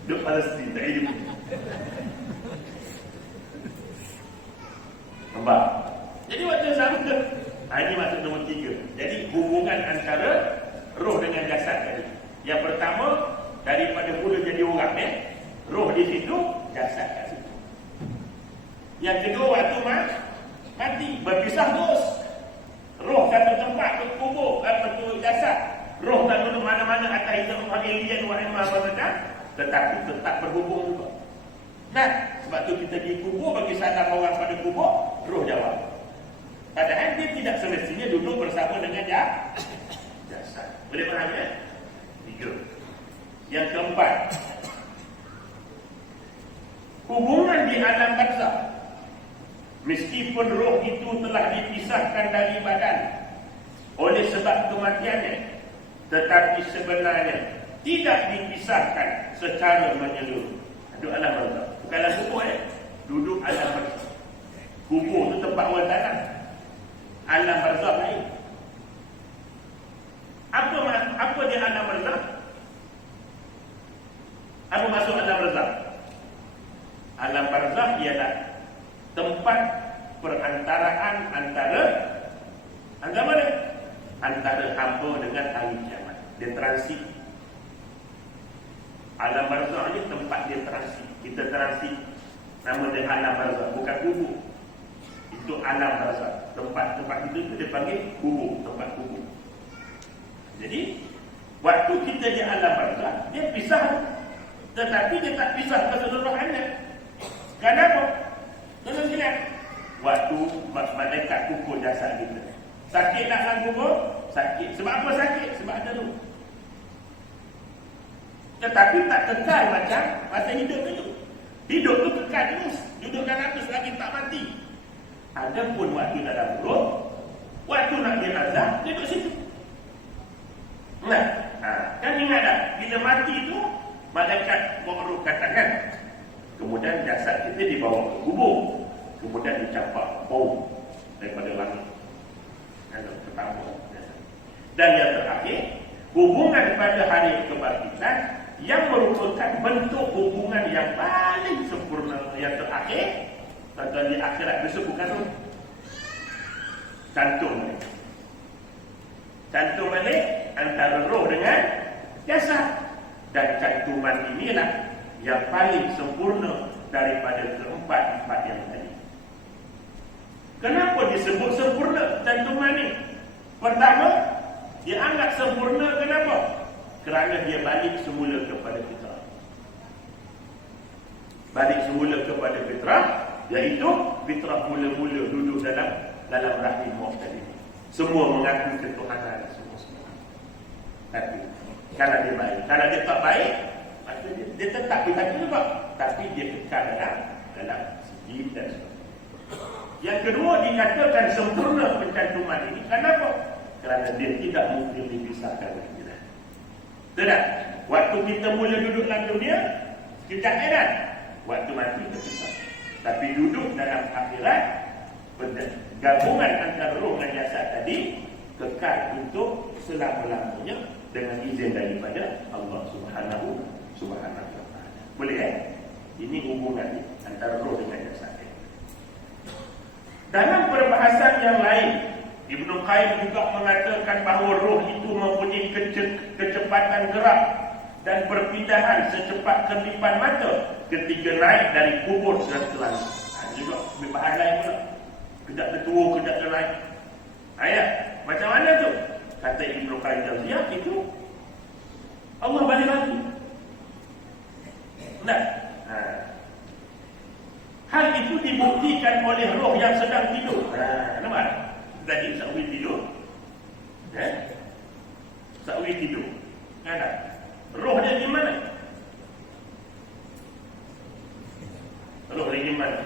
Duk Palestin tak hidup. Nampak? Jadi waktu sama ke? Ini maksud nombor 3. Jadi hubungan antara roh dengan jasad tadi. Yang pertama, daripada mula jadi orang roh di situ, jasad kat situ. Yang kedua, waktu mati, berpisah terus. Roh satu tempat ke kubur, tu jasad. Roh tak duduk mana-mana atas hidup orang alien, orang apa saja, tetapi tetap berhubung juga. Nah, sebab tu kita pergi kubur, bagi salam orang pada kubur, roh jawab. Padahal dia tidak semestinya duduk bersama dengan jasad. Boleh faham ya? 3. Yang keempat, hubungan di alam barzakh. Meskipun roh itu telah dipisahkan dari badan oleh sebab kematiannya, tetapi sebenarnya tidak dipisahkan secara menyeluruh. Duduk alam barzakh. Bukan alam kubur duduk alam barzakh. Kubur tu tempat orang tanam. Alam barzakh lain. Apa dia alam barzakh? Apa maksud alam barzakh? Alam barzakh ialah tempat perantaraan antara mana? Antara hamba dengan hari kiamat. Dia transit. Alam barzakh ni tempat dia transit. Kita transit. Nama dia alam barzakh, bukan kubur. Itu alam barzakh. Tempat itu dia panggil kubur, tempat kubur. Jadi waktu kita di alam barzakh, dia pisah. Tetapi dia tak pisah keseluruhannya. Kenapa? Tolong lihat. Waktu malaikat pukul jasad kita. Sakit nak dalam kubur? Sakit. Sebab apa sakit? Sebab ada roh. Tetapi tak kekal macam masa hidup itu. Hidup tu kekal terus. Duduk dalam tu selagi tak mati. Ada pun waktu dalam roh, waktu nak jenazah, duduk situ. Nah, kan ingat tak? Bila mati tu, malaikat roh katakan. Kemudian jasad kita dibawa ke kubur. Kemudian dicampak bau daripada langit. Pertama. Dan yang terakhir, hubungan pada hari kebangkitan yang merupakan bentuk hubungan yang paling sempurna. Yang terakhir, tuan-tuan di akhirat besok bukan roh. Cantum balik antara roh dengan jasad. Dan cantuman inilah yang paling sempurna daripada keempat yang tadi. Kenapa disebut sempurna cantuman ini? Pertama, dia anggap sempurna kenapa? Kerana dia balik semula kepada fitrah. Balik semula kepada fitrah, iaitu fitrah mula-mula duduk dalam rahim mak tadi. Semua mengaku ketuhanan semua. Tapi kalau dia baik, kalau dia tak baik, maksudnya dia tetap dihati juga, tapi dia kekal dalam segi dan sebagainya. Yang kedua, dikatakan sempurna pencantuman ini. Kenapa? Kerana dia tidak mungkin dipisahkan dari kita. Tidak. Waktu kita mula duduk dalam dunia, kita erat. Waktu mati terpisah. Tapi duduk dalam akhirat, gabungan antara roh dan jasad tadi kekal untuk selama-lamanya dengan izin daripada Allah Subhanahu wa Ta'ala. Boleh Ini hubungan antara roh dengan jasad. Dalam perbahasan yang lain, Ibnu Qayyim juga mengatakan bahawa roh itu mempunyai kecepatan gerak dan perpindahan secepat kedipan mata ketika naik dari kubur dan langit. Juga berbahas lain pula. Kejap tertua, kejap ternaik. Macam mana tu? Kata Ibnu Qayyim Jauziyah, itu Allah balik lagi. Hal itu dibuktikan oleh roh yang sedang tidur. Nampak? Tadi Sa'wi tidur. Sa'wi tidur. Roh dia di mana? Roh dia di mana?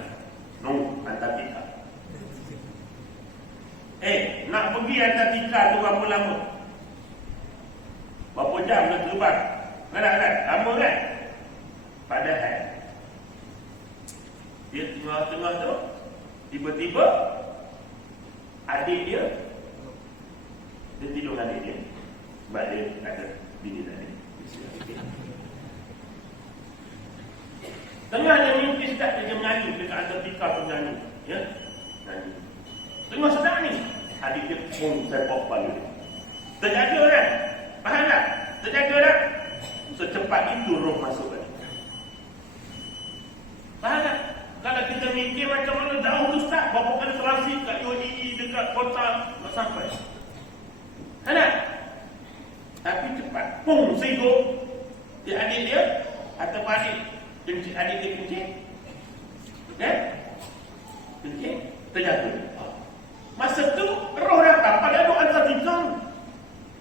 Antartika. Nak pergi Antartika tu berapa lama? Berapa jam nak terbang? Lama kan? Padahal dia tengah-tengah tu, tiba-tiba adik dia tidur dengan adik dia. Sebab dia ada bini tadi. Tengah dia mimpi sedap, dia menyanyi dekat Antartika tu menyanyi. Nyanyi. Tengah sedap ni, adik dia sepak kepala dia. Terjaga kan? Faham tak? Terjaga tak? Secepat itu roh masuk kan? Faham tak? Kalau kita mikir macam mana jauh Ustaz, berapa kali transit kat UAE dekat kota nak sampai. Ada? Tapi cepat. Sego. Dia adik dia atau adik dia kencing. Kencing, terjaga. Masa tu roh datang pada roh Antartika.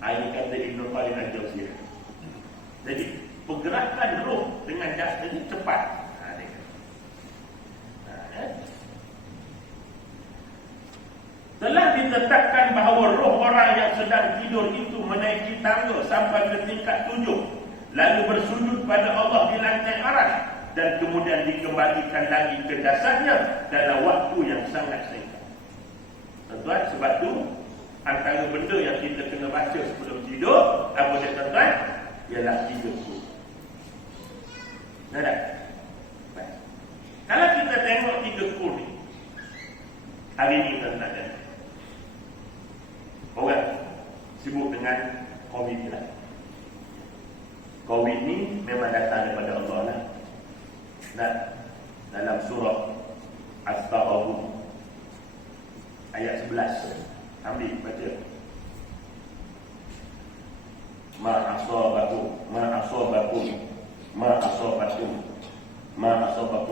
Ini kata Ibnu Qayyim Al-Jauziyah. Jadi pergerakan roh dengan jasad ini cepat. Telah ditetapkan bahawa roh orang yang sedang tidur itu menaiki tangga sampai ke tingkat 7, lalu bersujud pada Allah di lantai aras dan kemudian dikembalikan lagi ke jasadnya dalam waktu yang sangat singkat. Tuan-tuan, sebab tu antara benda yang kita kena baca sebelum tidur, apa dia tuan-tuan? Ialah 3 huruf. Ada? Hari ini tuan-tuan, orang sibuk dengan COVID lah. COVID ni memang datang daripada Allah lah. Dan dalam surah As-Taghabun ayat 11, ambil baca. Ma asabakum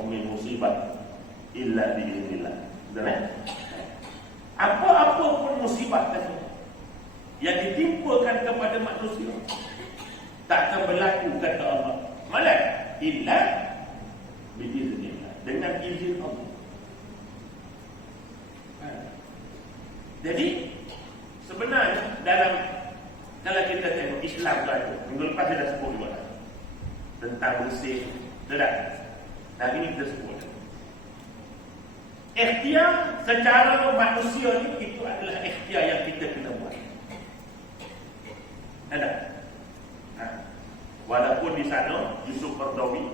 min musibah illa biiznillah. Betul? Apa-apa pun musibah tadi yang ditimpakan kepada manusia tak akan berlaku, kata Allah, malah illa biiznillah, dengan izin Allah. Jadi sebenarnya dalam, kalau kita tengok Islam tu ada, minggu lepas saya dah sebut juga tentang bersih, betul. Hari ini kita sebut ikhtiar secara manusia ni, itu adalah ikhtiar yang kita kena buat. Ada? Walaupun di sana Yusuf Qaradawi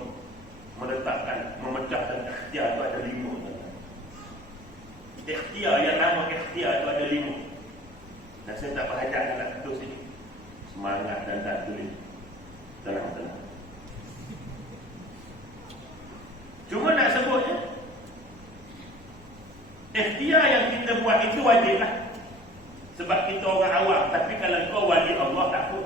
meletakkan, memecahkan ikhtiar itu ada 5. Ikhtiar yang nama ikhtiar itu ada 5. Dan saya tak berhajat nak tulis ini. Semangat dan tak tulis tenang-tenang. Cuma nak sebutnya, ikhtiar yang kita buat itu wajib lah. Sebab kita orang awam. Tapi kalau kau wali Allah, tak apa.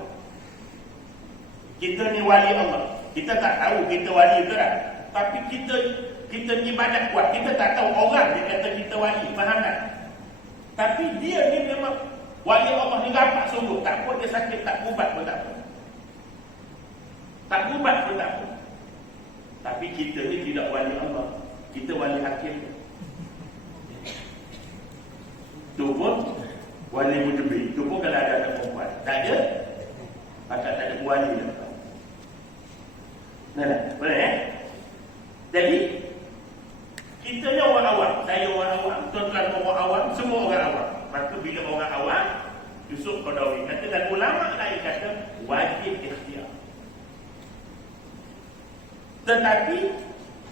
Kita ni wali Allah, kita tak tahu kita wali ke tak. Tapi kita ibadat kuat. Kita tak tahu orang dia kata kita wali, faham tak? Tapi dia ni memang wali Allah ni rapat sungguh. Tak apa dia sakit, tak ubat pun tak apa. Tak ubat pun tak apa. Tapi kita ni tidak wali Allah, kita wali hakim. Tu pun wali mujibir. Tu pun kalau ada anak perempuan. Tak ada, maka tak ada wali dah. Nah, boleh Jadi kita ni orang awam, saya orang awam, tuan-tuan orang awam, semua orang awam. Maka bila orang awam, Yusuf Qaradawi kata, dan ulama lain kata wajib ikhtiar. Tetapi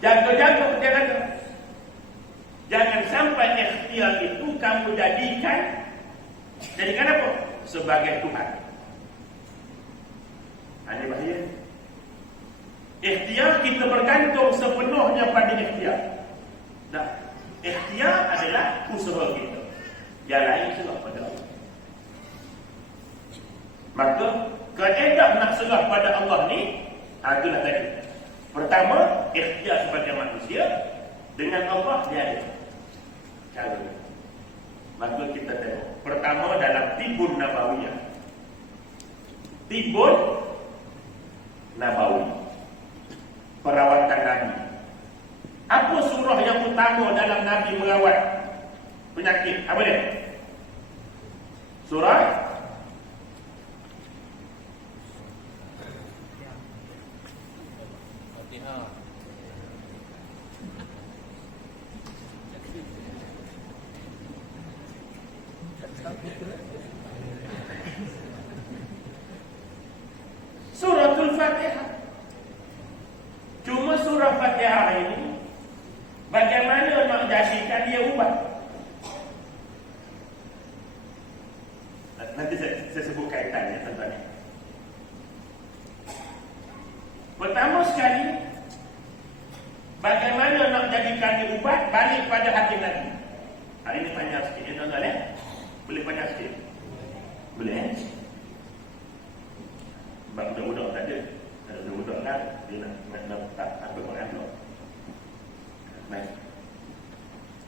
jaga-jaga dia kata, jangan sampai ikhtiar itu kamu jadikan apa? Sebagai Tuhan. Ini bahaya. Ikhtiar kita bergantung sepenuhnya pada ikhtiar. Nah, ikhtiar adalah usaha kita. Yang lain serah pada Allah. Maka kaedah nak serah pada Allah ni, itulah tadi. Pertama, ikhtiar sebagai manusia. Dengan Allah dia ada cara. Maka kita tengok. Pertama dalam Tibun Nabawiyah. Tibun Nabawi, perawatan Nabi. Apa surah yang utama dalam Nabi merawat penyakit? Apa dia? Surah Suratul Fatihah. Cuma surah Fatihah ini bagaimana nak jadikan dia ubat? Nanti saya sebut kaitannya tentang ini. Pertama sekali, bagaimana nak jadikan dia ubat? Balik pada hati Nabi. Hari ini panjang sikit ya tuan-tuan. Boleh panjang sikit? Boleh Sebab budak-budak tak ada. Kalau budak-budak kan, dia nak tak apa Quran tu. Baik.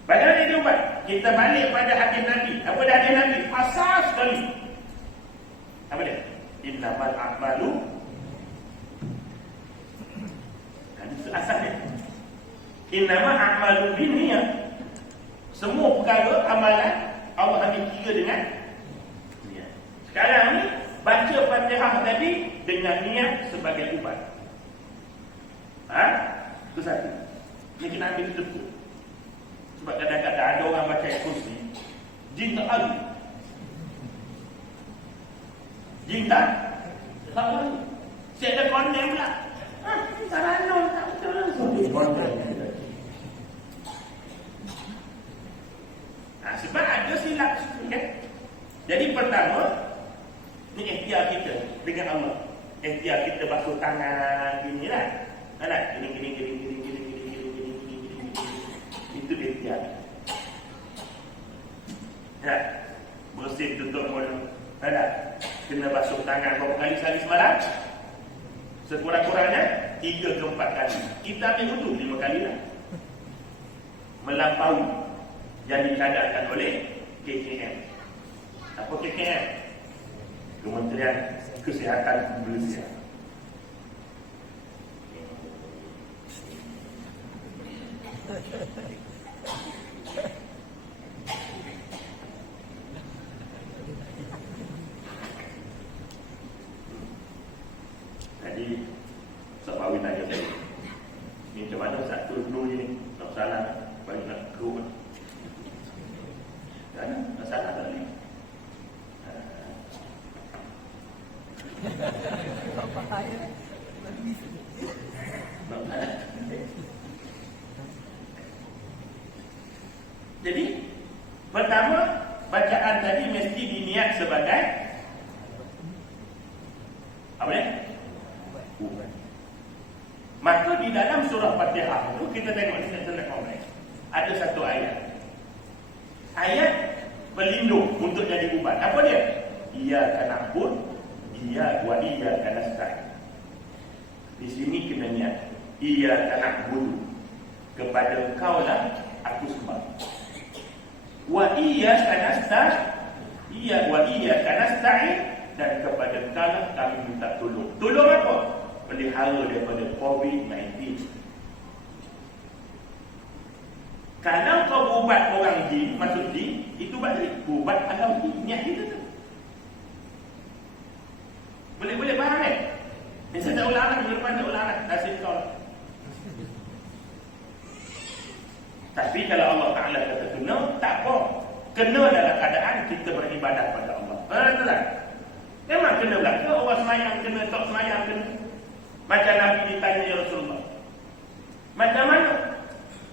Bagaimana dia ubat? Kita balik pada hadis Nabi. Apa dah hadis Nabi? Asas sekali. Apa dia? Innamal a'malu. Hadis asas dia. Innamal a'malu binniyat. Semua perkara amalan Allah ambil kira dengan niat. Sekarang ni baca Fatihah tadi dengan niat sebagai ubat. Itu satu. Ini kena ambil betul. Sebab kadang-kadang ada orang baca kursi, jin tak lari. Jin tak lari. Saya ada kondem pula. Sarano tak betul langsung. Kondem. semalam, sekurang-kurangnya 3 ke 4 kali. Kita ambil wudhu 5 kali lah. Melampaui yang dicadangkan oleh KKM. Apa KKM? Kementerian Kesihatan Malaysia. Jadi sebab awin tanya saya, ni macam mana satu dulu ni tak salah bagi nak kru kan, tak salah tak ni. Jadi pertama, bacaan tadi mesti diniat sebagai apa ni? Ubat. Maka di dalam surah Fatihah itu kita tengok ni ada satu ayat. Ayat pelindung untuk jadi ubat. Apa dia? Iyyaka na'budu wa iyyaka nasta'in. Di sini kena niat. Iyyaka na'budu, kepada Engkau lah aku sembah. Wa iyyaka nasta'in, wa iyyaka nasta'in, dan kepada Engkau lah kami minta tolong. Tolong apa? Pelihara daripada COVID-19. Kalau kau ubat orang jin, maksud jin, itu balik ubat halau jin, niat kita tu. Boleh faham kan? Ni saya tak ulang lah, minggu depan tak ulang lah. Nasib kau lah. Tapi kalau Allah Ta'ala kata kena, tak apa. Kena dalam keadaan kita beribadah pada Allah. Betul tak? Memang kena belaka. Orang semayang kena, tak semayang kena. Macam Nabi ditanya ya Rasulullah, macam mana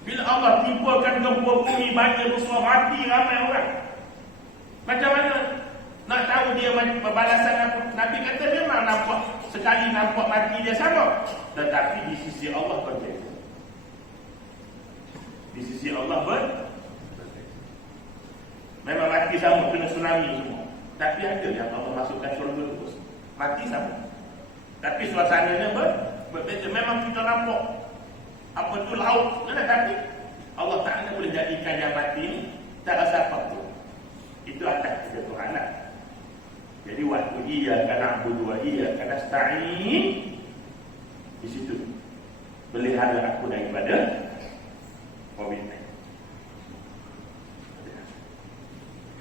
bila Allah timpakan gempa bumi, banjir besar, mati ramai orang, macam mana nak tahu dia pembalasan apa? Nabi kata memang nampak, sekali nampak mati dia sama, tetapi di sisi Allah berbeza. Di sisi Allah memang mati sama, kena tsunami semua. Tapi ada yang Allah masukkan syurga terus, mati sama. Tapi suasananya berbeza. Memang kita nampak apa tu laut, tapi Allah Ta'ala boleh jadikan yang mati ni tak rasa apa tu. Itu atas kerja Tuhan lah. Jadi waktu iyyaka na'budu wa iyyaka nasta'in, di situ pelihara aku daripada COVID-19.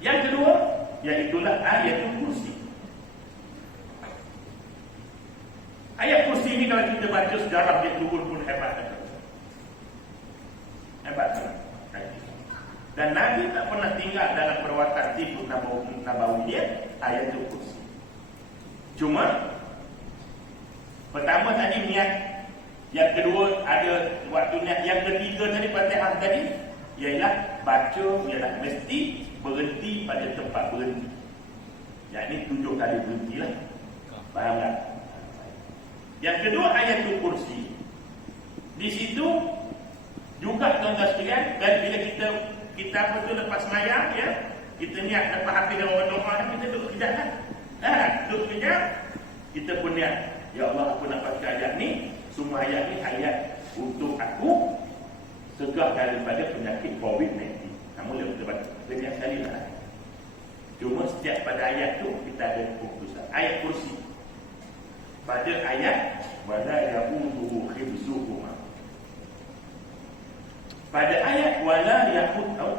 Yang kedua, iaitulah ayatul kursi. Ayat kursi ini kalau kita baca sejarah dia turun pun hebat. Hebat. Dan Nabi tak pernah tinggal dalam perwatan tidur Nabawi dia ayatul kursi. Cuma pertama tadi niat, yang kedua ada waktu niat, yang ketiga tadi Fatihah tadi ialah baca, ialah mesti berhenti pada tempat berhenti. Yang ini 7 kali berhentilah. Faham tak? Yang kedua ayatul kursi. Di situ juga tuan-tuan sekalian, dan bila kita apa tu lepas sembahyang ya, kita niat lepas habis orang doa, kita duduk kejap kan. Duduk kejap, kita pun niat, ya Allah aku nak baca ayat ni, semua ayat ni ayat untuk aku cegah daripada penyakit COVID-19. Mula kita baca banyak sekali lah. Cuma setiap pada ayat tu kita ada keputusan. Ayat kursi pada ayat wala yaquduhu hifzuhuma. Pada ayat wala yaquduhuma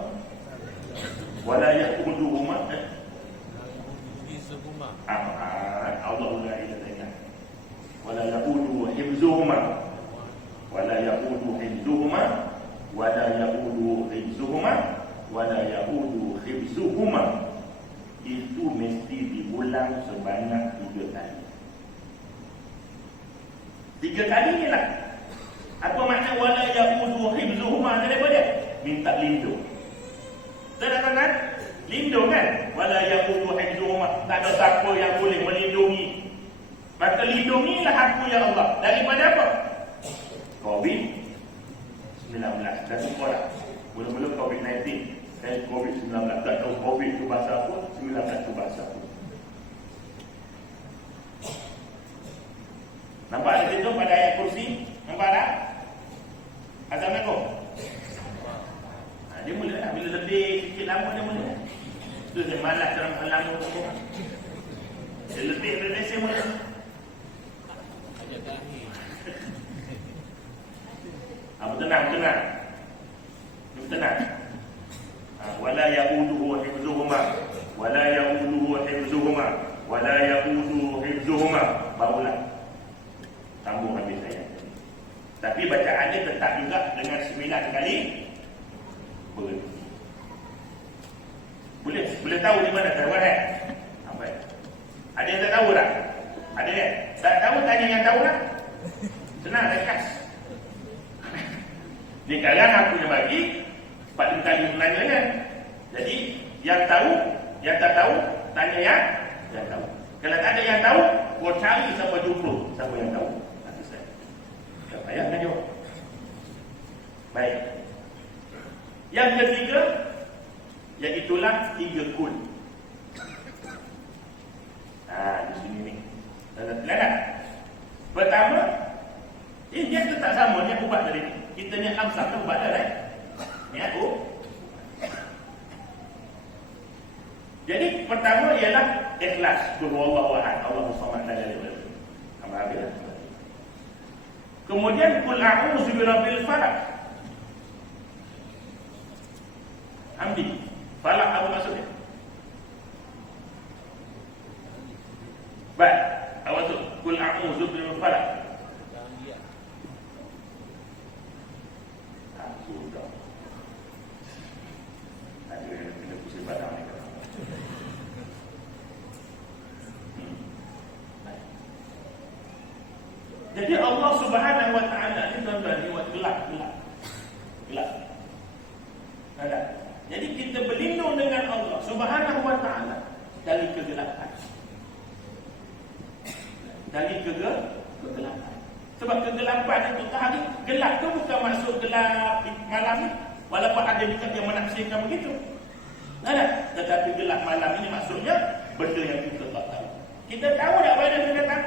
hifzuhuma. Allah la ilaha illa wala yaquduhu hifzuhuma. Wala yaquduhu hifzuhuma. Wala yaquduhu hifzuhuma. Wala yaquduhu hifzuhuma. Itu mesti diulang sebanyak 3 kali. 3 kali ni lah. Apa makna wala yaquduhu hifzuhuma? Apa dia? Minta lindung. Terang-terang lindung kan? Wala yaquduhu hifzuhuma. Tak ada siapa yang boleh melindungi. Maka lindungilah aku ya Allah. Daripada apa? COVID-19. Dan semua lah. Mula-mula COVID-19. COVID-19. Tak tahu COVID itu bahasa apa, 19 itu bahasa apa. Itu dia malas dalam lama tu. Dia lebih dari saya mula. Tenang. Tenang. Wala yauduhu hifzuhuma. Wala yauduhu hifzuhuma. Wala yauduhu hifzuhuma. Barulah sambung habis saya. Tapi bacaannya tetap juga dengan 9 kali berhenti. Boleh tahu di mana tahu kan? Apa? Ada yang tak tahu tak? Ada yang tak tahu, tanya yang tahu lah. Senang, ringkas. Ni sekarang aku yang bagi 4 kali menanya. Jadi yang tahu, yang tak tahu, tanya yang tahu. Kalau tak ada yang tahu, kau cari siapa jumpa, siapa yang tahu. Nanti saya tak payah nak jawab. Baik. Yang ketiga, iaitulah 3 kul. Di sini ni. Lihat. Pertama, dia tak sama ni ubat tadi. Kita ni amsal tu ubat dah. Ni aku. Jadi pertama ialah ikhlas. Qul huwallahu ahad, Allahu samad, lam yalid walam yulad. Kemudian qul a'udzu birabbil falaq. Ambil falak apa maksudnya? Baik, apa tu? Qul a'udzu birabbil falaq. Sudah. Ada kena pusing badan ni. Jadi Allah Subhanahu wa taala ni tuan-tuan ni gelap. Ada. Jadi kita berlindung dengan Allah Subhanahu wa taala dari kegelapan. Kegelapan. Sebab kegelapan itu tadi gelap tu bukan maksud gelap malam ni. Walaupun ada juga yang menafsirkan begitu. Ada. Tetapi gelap malam ini maksudnya benda yang kita tak tahu. Kita tahu tak virus ni datang?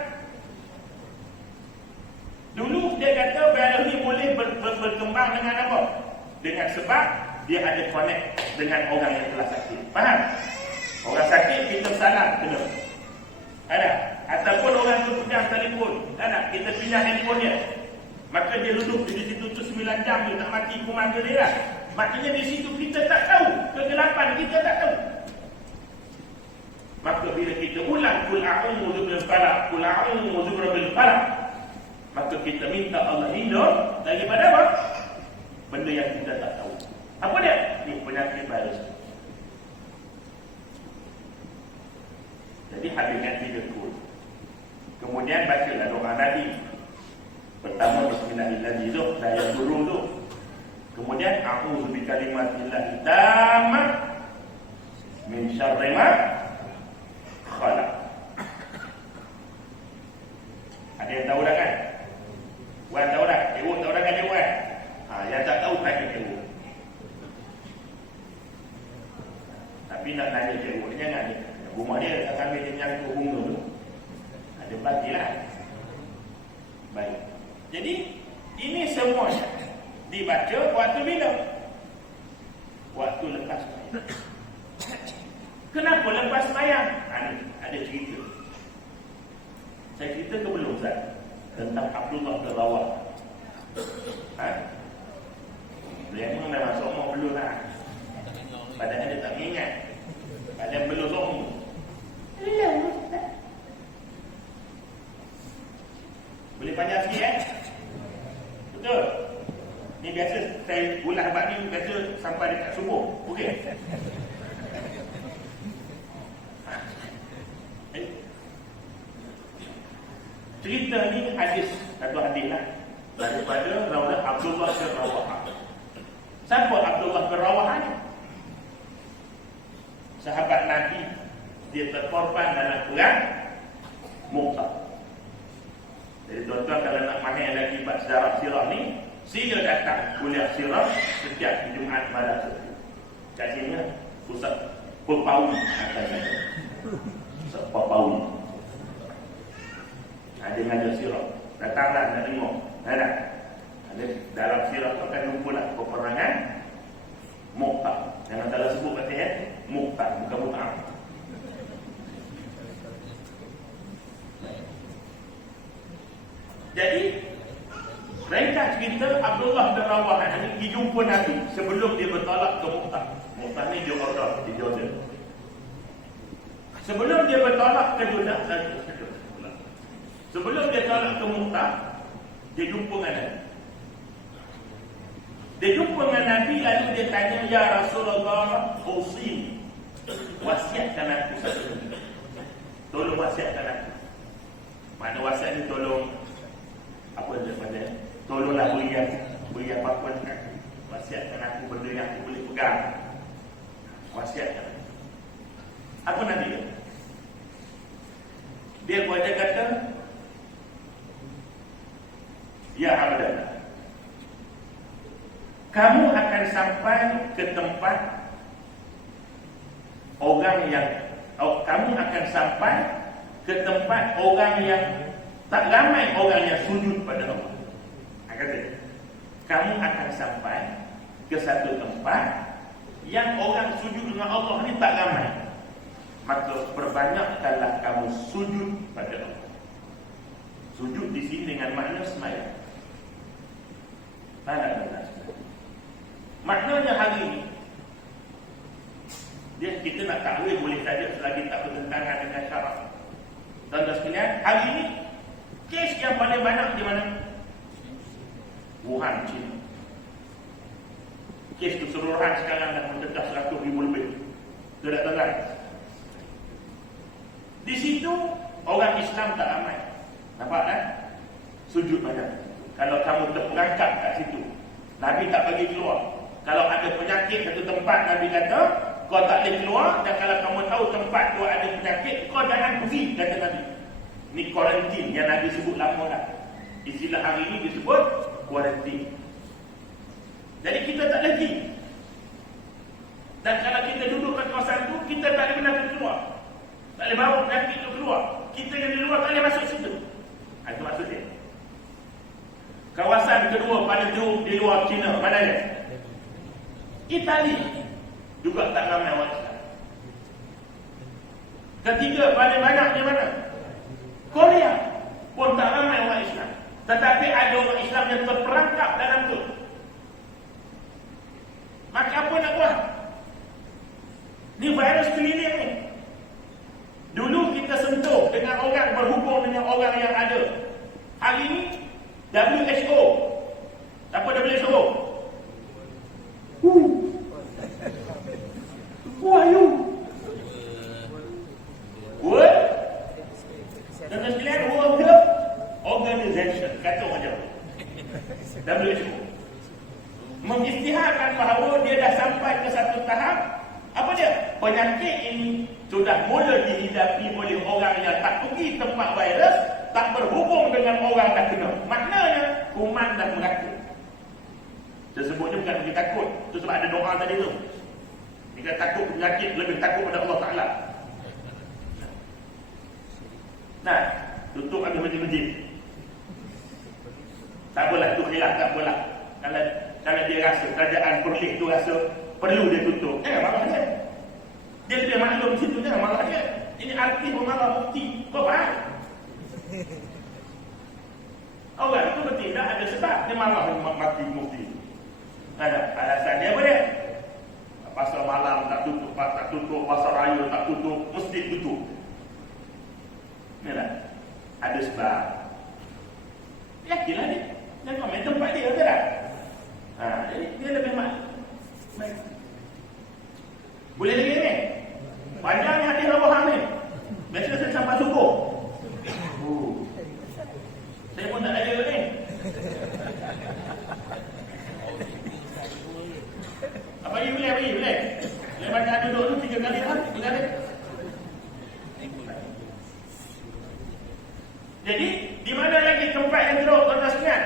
Dulu dia kata virus ni boleh berkembang dengan apa? Dengan sebab dia ada connect dengan orang yang telah sakit. Faham? Orang sakit kita salam kena. Ada. Ataupun orang tu pindah telefon. Ada. Kita pindah handphone dia. Maka dia duduk di situ tu 9 jam dia nak mati komando dia lah. Maknanya di situ kita tak tahu. Kegelapan kita tak tahu. Maka bila kita ulang qul a'udzu birabbil falaq, qul a'udzu birabbil falaq, maka kita minta Allah lindung daripada apa? Benda yang kita tak tahu. Apa dia? Ini penyakit virus. Jadi habiskan 3 kul. Kemudian bacalah doa Nabi. Pertama bismillahirrahmanirrahim, la yadurru tu. Kemudian a'udzu bikalimatillahi tammah min syarri ma khalaq. Ada yang tahu dah kan? Wan tahu dah? Ibu tahu dah kan dia Wan? Yang tak tahu tanya ibu. Tapi nak tanya ibu dia jangan ni. Rumah dia tak sambil dia nyangkut bunga tu. Ada bagilah. Baik. Jadi ini semuanya dibaca waktu bila? Waktu lepas sembahyang. Kenapa lepas sembahyang? Ada cerita. Saya cerita ke belum Ustaz? Tentang Abdullah bin Rawah. Memang dah masuk umur belum lah. Padahal dia tak ingat. Padahal belum umur. Belum Ustaz. Boleh panjang sikit Betul. Ni biasa saya ulah abad ni biasa sampai dekat subuh. Okey. Cerita ni satu hadis lah daripada Rawah Abdullah bin Rawah. Siapa Abdullah bin Rawah ni? Sahabat Nabi. Dia terkorban dalam perang Mu'tah. Jadi tuan-tuan kalau nak mahir lagi bab sejarah sirah ni, sila datang kuliah sirah setiap Jumaat malam setiap. Kat sini pusat Pepawi akan pusat Pepawi. Ada ngajar sirah. Datanglah nak tengok. Ada dalam sirah tu akan lumpuhlah peperangan Mu'tah. Jangan salah sebut kata Mu'tah, bukan Mu'tah. Abdullah bin Rawaha ini pergi jumpa Nabi sebelum dia bertolak ke Mu'tah. Mu'tah ni Jordan, di Jordan. Sebelum dia bertolak ke Jordan, sebelum dia tolak ke Mu'tah, dia jumpa dengan Nabi. Dia jumpa dengan Nabi, lalu dia tanya, "Ya Rasulullah, usini, wasiatkan aku satu. Tolong wasiatkan aku." Mana wasiat ni tolong, apa dia pada? Tolonglah beri apa-apa dekat aku. Wasiatkan aku benda yang aku boleh pegang. Wasiatkan. Apa Nabi dia? Dia buat dia kata, "Ya Abdan, kamu akan sampai ke tempat orang yang kamu akan sampai ke tempat orang yang tak ramai orang yang sujud pada Allah." Kata, kamu akan sampai ke satu tempat yang orang sujud dengan Allah ni tak ramai. Maka perbanyakkanlah kamu sujud pada Allah. Sujud di sini dengan makna sembahyang. Maknanya hari ini kita nak takwil boleh saja selagi tak bertentangan dengan syarak. Tuan-tuan sekalian, hari ini kes yang paling banyak di mana? Wuhan, China. Kes keseluruhan sekarang dah mendekah 100,000 lebih. Tuan-tuan, di situ orang Islam tak ramai. Nampak kan? Sujud banyak. Kalau kamu terperangkap kat situ, Nabi tak bagi keluar. Kalau ada penyakit satu tempat, Nabi kata, kau tak boleh keluar. Dan kalau kamu tahu tempat tu ada penyakit, kau jangan pergi, kata Nabi. Ni kuarantin yang Nabi sebut lama dah. Istilah hari ini disebut kuarantin. Jadi kita tak lagi. Dan kalau kita duduk kat kawasan tu, kita tak boleh benar keluar. Tak boleh bawa penyakit tu keluar. Kita yang di luar tak boleh masuk situ. Itu maksudnya. Kawasan kedua paling jauh di luar China, mana dia? Itali. Juga tak ramai orang Islam. Ketiga paling banyak di mana? Korea. Pun tak ramai orang Islam. Tetapi ada orang Islam yang terperangkap dalam tu. Maka apa nak buat? Ni virus keliling ni. Dulu kita sentuh dengan orang, berhubung dengan orang yang ada. Hari ini WHO. Apa WHO? Who are you? What? Dan sekalian, World Health Organization, kata orang Jawa. WHO mengisytiharkan bahawa dia dah sampai ke satu tahap. Apa dia? Penyakit ini sudah mula dihidapi oleh orang yang tak pergi tempat virus, tak berhubung dengan orang dah kena. Maknanya kuman dah meraku. Tersebutnya bukan pergi takut. Itu sebab ada doa tadi tu. Jika takut penyakit, lebih takut pada Allah Ta'ala. Nah, tutup habis masjid-masjid. Tak apalah, itu khilaf, tak apalah. Kalau dia rasa kerajaan perlih tu rasa perlu dia tutup, marah dia. Dia lebih maklum situ, jangan marah dia. Ini arti memarah mufti. Kau faham? Orang itu bertindak ada sebab dia marah mati mufti. Ada alasan dia apa dia? Pasal malam tak tutup, pasal raya tak tutup, masjid tutup. Inilah, ada sebab. Yakinlah dia. Jangan main tempat dia, betul tak? Dia lebih baik. Boleh lagi ni? Panjangnya hadis Rawahah ni. Biasa saya sampai subuh. Saya pun tak ada ni. Apa you boleh? Boleh baca duduk tu 3 kali lah. Boleh. Jadi, di mana lagi tempat yang teruk tuan-tuan sekalian?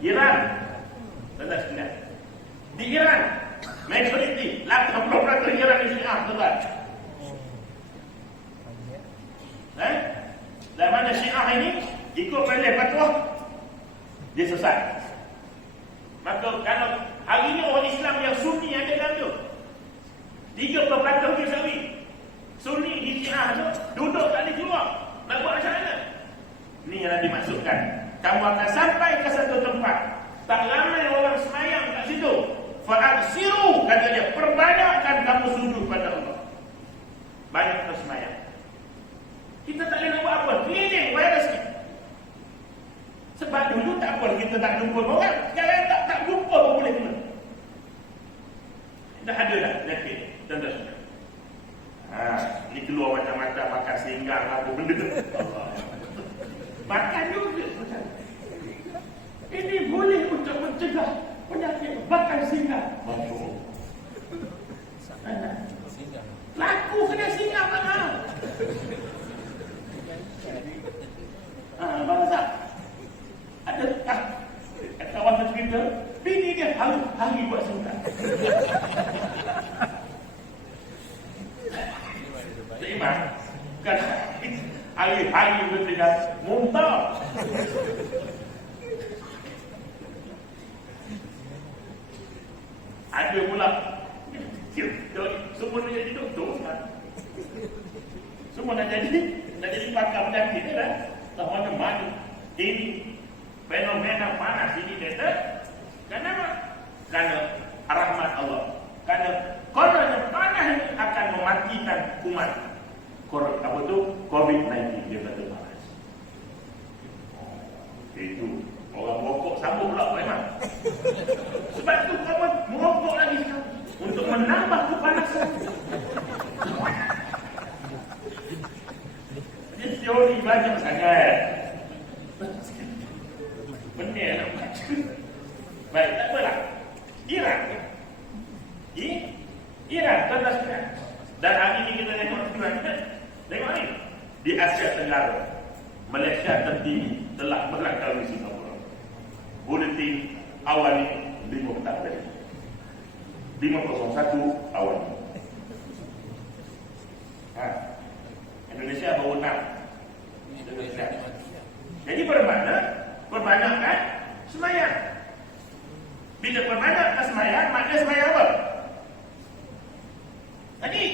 Iran. Tuan-tuan sekalian. Di Iran, majoriti 80% Iran di Syiah, tuan-tuan. Dan mana Syiah ini ikut balik fatwa, dia sesat. Maka kalau hari ini orang Islam yang Sunni ada dalam tu 30% dia sawi. Sunni di Syiah tu duduk tak boleh keluar. Nak buat macam mana? Ni yang dimaksudkan kamu akan sampai ke satu tempat, tak ramai orang semayang kat situ. Fa'aksiru, kata dia, perbanyakkan kamu sujud pada Allah. Banyak tersemayang. Kita tak boleh nak buat apa, keliling virus ni. Sebab dulu tak apa, kita tak jumpa orang. Sekarang tak jumpa pun boleh kena. Dah ada dah penyakit, tuan-tuan. Ni keluar macam-macam, makan singgang apa benda. Makan juga. Ini boleh untuk mencegah penyakit makan singgang. Laku kena singgang mana? Bangsa ada kawan cerita, bini dia hari buat singgang. Terima. Kan hari-hari bertinggal muntah. Ada pula semua nak jadi doktor kan? Semua nak jadi pakar penyakit kan? Tak mana-mana. Ini fenomena panas ini kata. Kenapa? Kerana rahmat Allah. Kerana panas ini akan mematikan umat. Apa tu? COVID-19 dia kata panas. Itu orang merokok sambung pula memang. Sebab tu kamu merokok lagi sekali untuk menambah kepanasan. Dia teori banyak sangat. Benar nak baca. Baik, tak apalah. Iran, tuan-tuan sekalian. Dan hari ini kita tengok ni. Di Asia Tenggara, Malaysia tertinggi telah berlangkah di Singapura. Buletin awal ini 5 petang tadi. 5.01 awal. Indonesia baru 6. Indonesia. Jadi bermakna perbanyakkan semayang. Bila perbanyakkan semayang, maknanya semayang apa? Tadi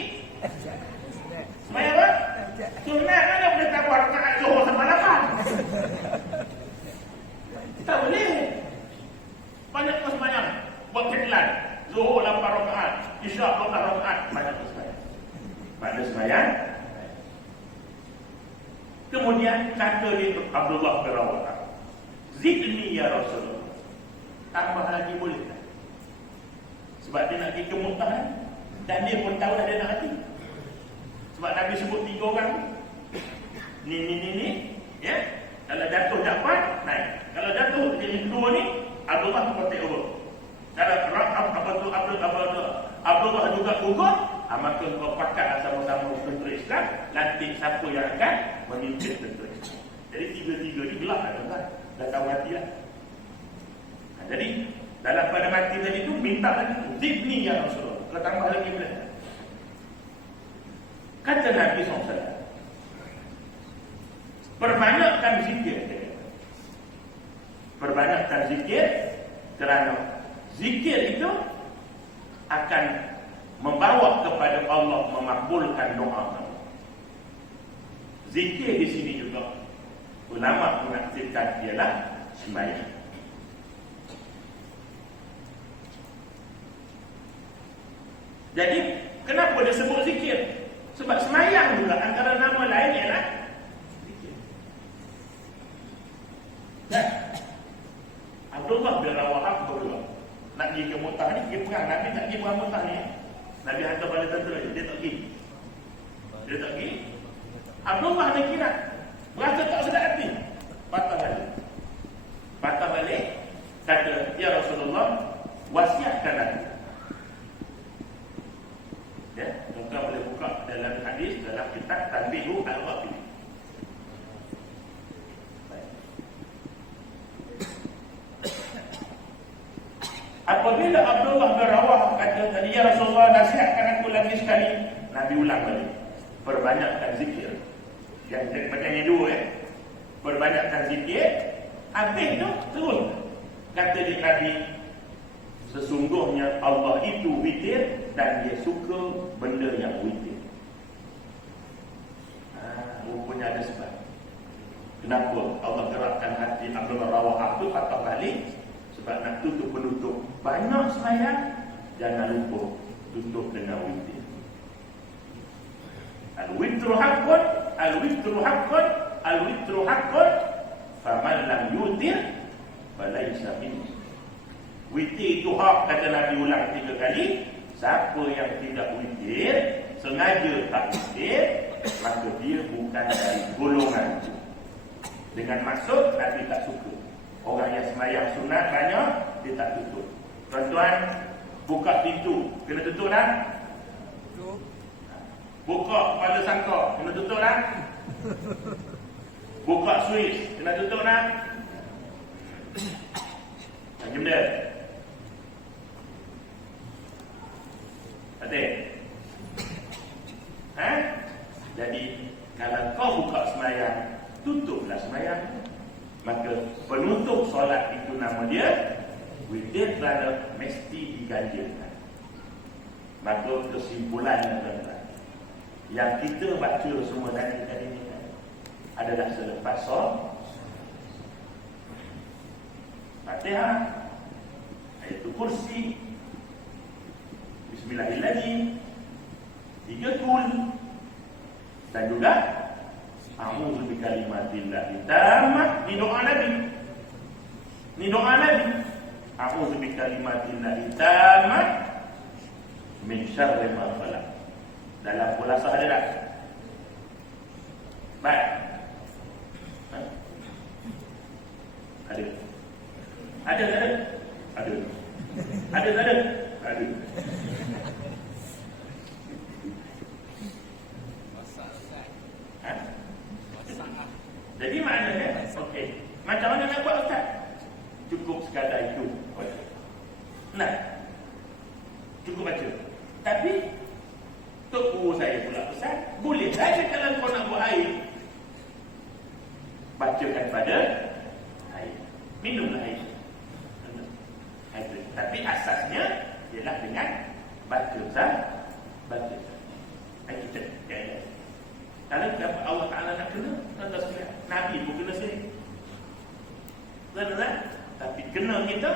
semayang apa? Sunat mana boleh tahu rakaat Zuhur sama 8? Tak boleh. Banyak semayang buat kedilan. Zuhur 8 rakaat, Isyak 12 rakaat, banyak semayang. Pada semayang. Kemudian kata dia Abdullah bin Rawatah, zidni ya Rasulullah. Tambah lagi boleh tak? Sebab dia nak pergi ke Mu'tah dan dia pun tahu dah dia nak hati. Sebab Nabi sebut 3 orang ni ya. Kalau jatuh dapat naik. Kalau jatuh jadi 2 ni Abdullah kotak over. Kalau Abdullah juga gugur, maka kau pakat sama-sama tentera Islam, nanti siapa yang akan memimpin tentera Islam. Jadi 3-3 ni gelap kan? Dah tahu mati lah. Jadi dalam pada mati tadi tu minta lagi tu, zidni ya Rasulullah. Kau tambah lagi boleh. Kata Nabi SAW, perbanyakkan zikir. Perbanyakkan zikir kerana zikir itu akan membawa kepada Allah memakbulkan doa. Zikir di sini juga ulama menafsirkan ialah sembahyang. Jadi kenapa dia sebut zikir? Sebab sembahyang juga antara nama lain ialah zikir. Dan Abdullah bin Rawatah berdua nak pergi ke Mu'tah ni, pergi perang. Nabi tak pergi perang Mu'tah ni. Nabi hantar pada tentera je. Dia tak pergi. Abdullah dia kira berasa tak sedap hati. Patah balik. Kata, ya Rasulullah, wasiatkan aku. Ya, muka boleh buka dalam hadis, dalam kitab Tanbihu Al-Ghafil. Apabila Abdullah bin Rawatah kata tadi, ya Rasulullah, nasihatkan aku lagi sekali. Nabi ulang balik, perbanyakkan zikir. Yang macam yang dua perbanyakkan zikir. Habis tu terus kata dia Nabi, sesungguhnya Allah itu witir dan dia suka benda yang witir. Rupanya ada sebab. Kenapa Allah gerakkan hati Abdul Rawahab tu patah balik? Sebab nak tutup penutup banyak semayang, jangan lupa tutup dengan witir. Al-witru haqqun, al-witru haqqun, al-witru haqqun, faman lam yutir falaysa minni. Witir itu hak, kata Nabi ulang 3 kali. Siapa yang tidak witir, sengaja tak witir, maka dia bukan dari golongan itu. Dengan maksud Nabi tak suka orang yang semayang sunat banyak, dia tak tutup. Tuan-tuan, buka pintu, kena tutup tak? Buka pada sangkar, kena tutup tak? Buka suis, kena tutup tak? Macam mana? Ada? Jadi, kalau kau buka semayang, tutuplah semayang. Maka penutup solat itu nama dia witir, kerana mesti diganjilkan. Maka kesimpulannya tuan-tuan, yang kita baca semua tadi ni adalah selepas solat Fatihah, ayatul kursi, Bismillahirrahmanirrahim, 3 kul, dan juga a'udzu bikalimatillahit tammah. Ni doa Nabi. Ni doa Nabi. A'udzu bikalimatillahit tammah min syarri ma khalaq. Dalam Khulasah ada tak? Baik. Ada. Ada. Ada. Ada. Ada. Ada. Jadi maknanya, okey, macam mana nak buat Ustaz? Cukup sekadar itu baca. Nah, cukup baca. Tapi tok guru saya pula Ustaz, boleh saja kalau kau nak buat air, bacakan pada air, minumlah air. Tapi asasnya ialah dengan baca Ustaz, baca. Kita kalau Allah Ta'ala nak kena, tuan-tuan sekalian, Nabi pun kena sendiri. Tuan-tuan, tapi kena kita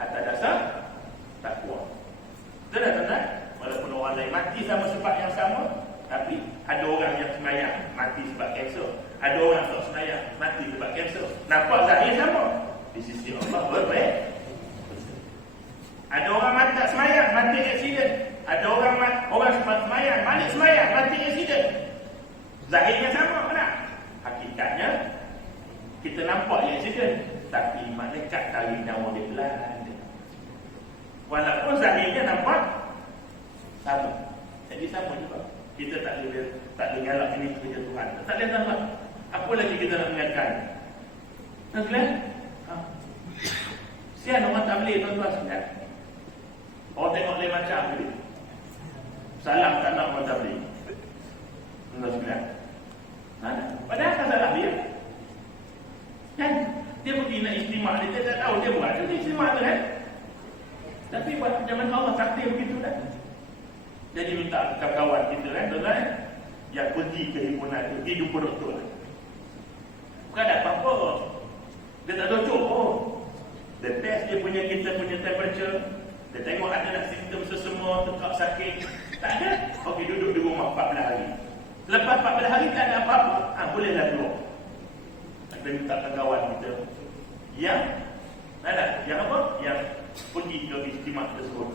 atas dasar takwa. Tuan-tuan, walaupun orang lain mati sama sebab yang sama, tapi ada orang yang semayang mati sebab kanser, ada orang tak semayang mati sebab kanser. Nampak zahir sama? Di sisi Allah berbeza. Ada orang mati tak semayang, mati aksiden. Ada orang semayang, balik semayang, mati aksiden. Zahirnya sama tak? Hakikatnya kita nampak yang aksiden, tapi malaikat tarik nyawa dia pelan. Walaupun zahirnya nampak sama, jadi sama juga. Kita tak boleh ngalak ini kerja Tuhan. Tak boleh tambah. Apa lagi kita nak ingatkan? Tuan-tuan, sian orang tak boleh, tuan-tuan sekalian. Orang tengok lain macam ni. Salam tak nak orang tak boleh. Tuan-tuan sekalian. Padahal tak salah dia. Kan? Dia pergi nak istimak dia tak tahu dia buat tu istimak tu kan. Tapi buat zaman Allah takdir begitu dah. Jadi minta kawan kita kan, tuan-tuan, yang pergi ke himpunan tu, pergi jumpa doktor lah. Bukan ada apa-apa. Dia tak cocok pun. Dia test dia punya, kita punya temperature. Dia tengok ada tak simptom sesemua, tekak sakit. Tak ada. Okey, duduk di rumah 14 hari. Selepas 14 hari tak ada apa-apa, bolehlah keluar. Kita minta kawan kita yang apa? Yang pergi ke istimak tersebut.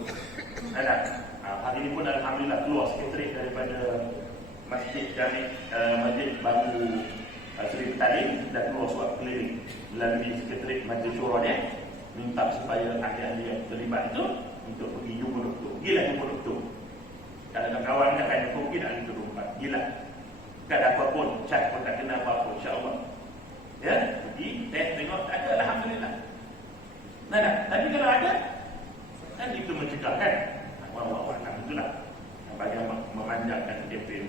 Hari ini pun alhamdulillah keluar sekretariat daripada Masjid Baru Seri Talim, dan keluar surat keliling melalui sekretariat Majlis Syura dia, minta supaya ahli-ahli yang terlibat itu untuk pergi jumpa doktor. Pergilah jumpa doktor. Kalau kawan nak tanya kau pergi nak jumpa doktor, pergilah. Tak ada apa pun, cat pun tak kena apa-apa, insya-Allah. Ya, pergi test tengok tak ada, alhamdulillah. Tapi kalau ada, kan itu mencegah kan? Alhamdulillah. Bagi memanjangkan DP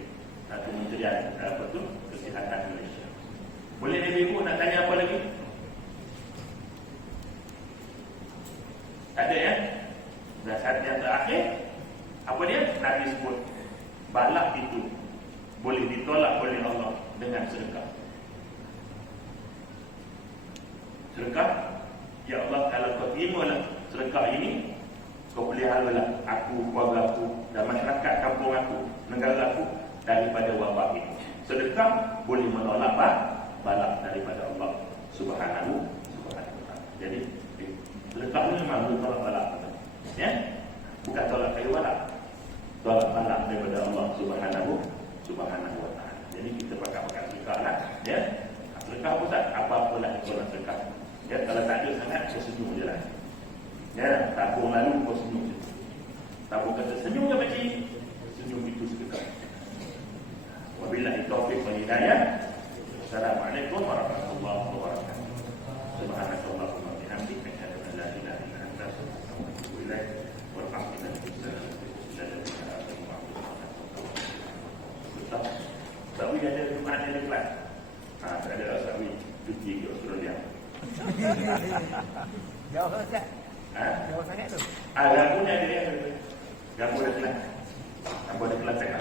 Kementerian Kesihatan Malaysia. Boleh ibu nak tanya apa lagi? Ada ya? Dan saat yang terakhir, apa dia? Nabi sebut, balak itu boleh ditolak oleh Allah dengan sedekah. Sedekah, ya Allah, kalau kau terimalah sedekah ini, kau peliharalah aku, keluarga aku, dan masyarakat kampung aku, negara aku daripada wabak ini. Sedekah boleh menolak balak daripada Allah Subhanahu wa Ta'ala. Jadi sedekah ni memang boleh tolak balak, ya, bukan tolak kayu balak, tolak balak daripada Allah Subhanahu wa Ta'ala. Jadi kita pakai sedekah lah, ya. Sedekah Ustaz, apa-apa lah kau nak sedekah. Ya, kalau tak ada sangat, kau senyum je lah. Ya, tabung lalu kau senyum je. Tabung kata senyum je pakcik, senyum itu sedekah. Wabillahi taufiq wal hidayah. Assalamualaikum warahmatullahi wabarakatuh. Subhanakallahumma wa bihamdika asyhadu an la ilaha illa anta astaghfiruka wa atubu ilaik. Walhamdulillahi rabbil alamin. Sawi ada Jumaat ada kelas. Tak ada Sawi cuti ke Australia. Jauh sangat. Jauh sangat tu. Ganggu ada kelas. Ganggu ada kelas. Ganggu ada kelas saya.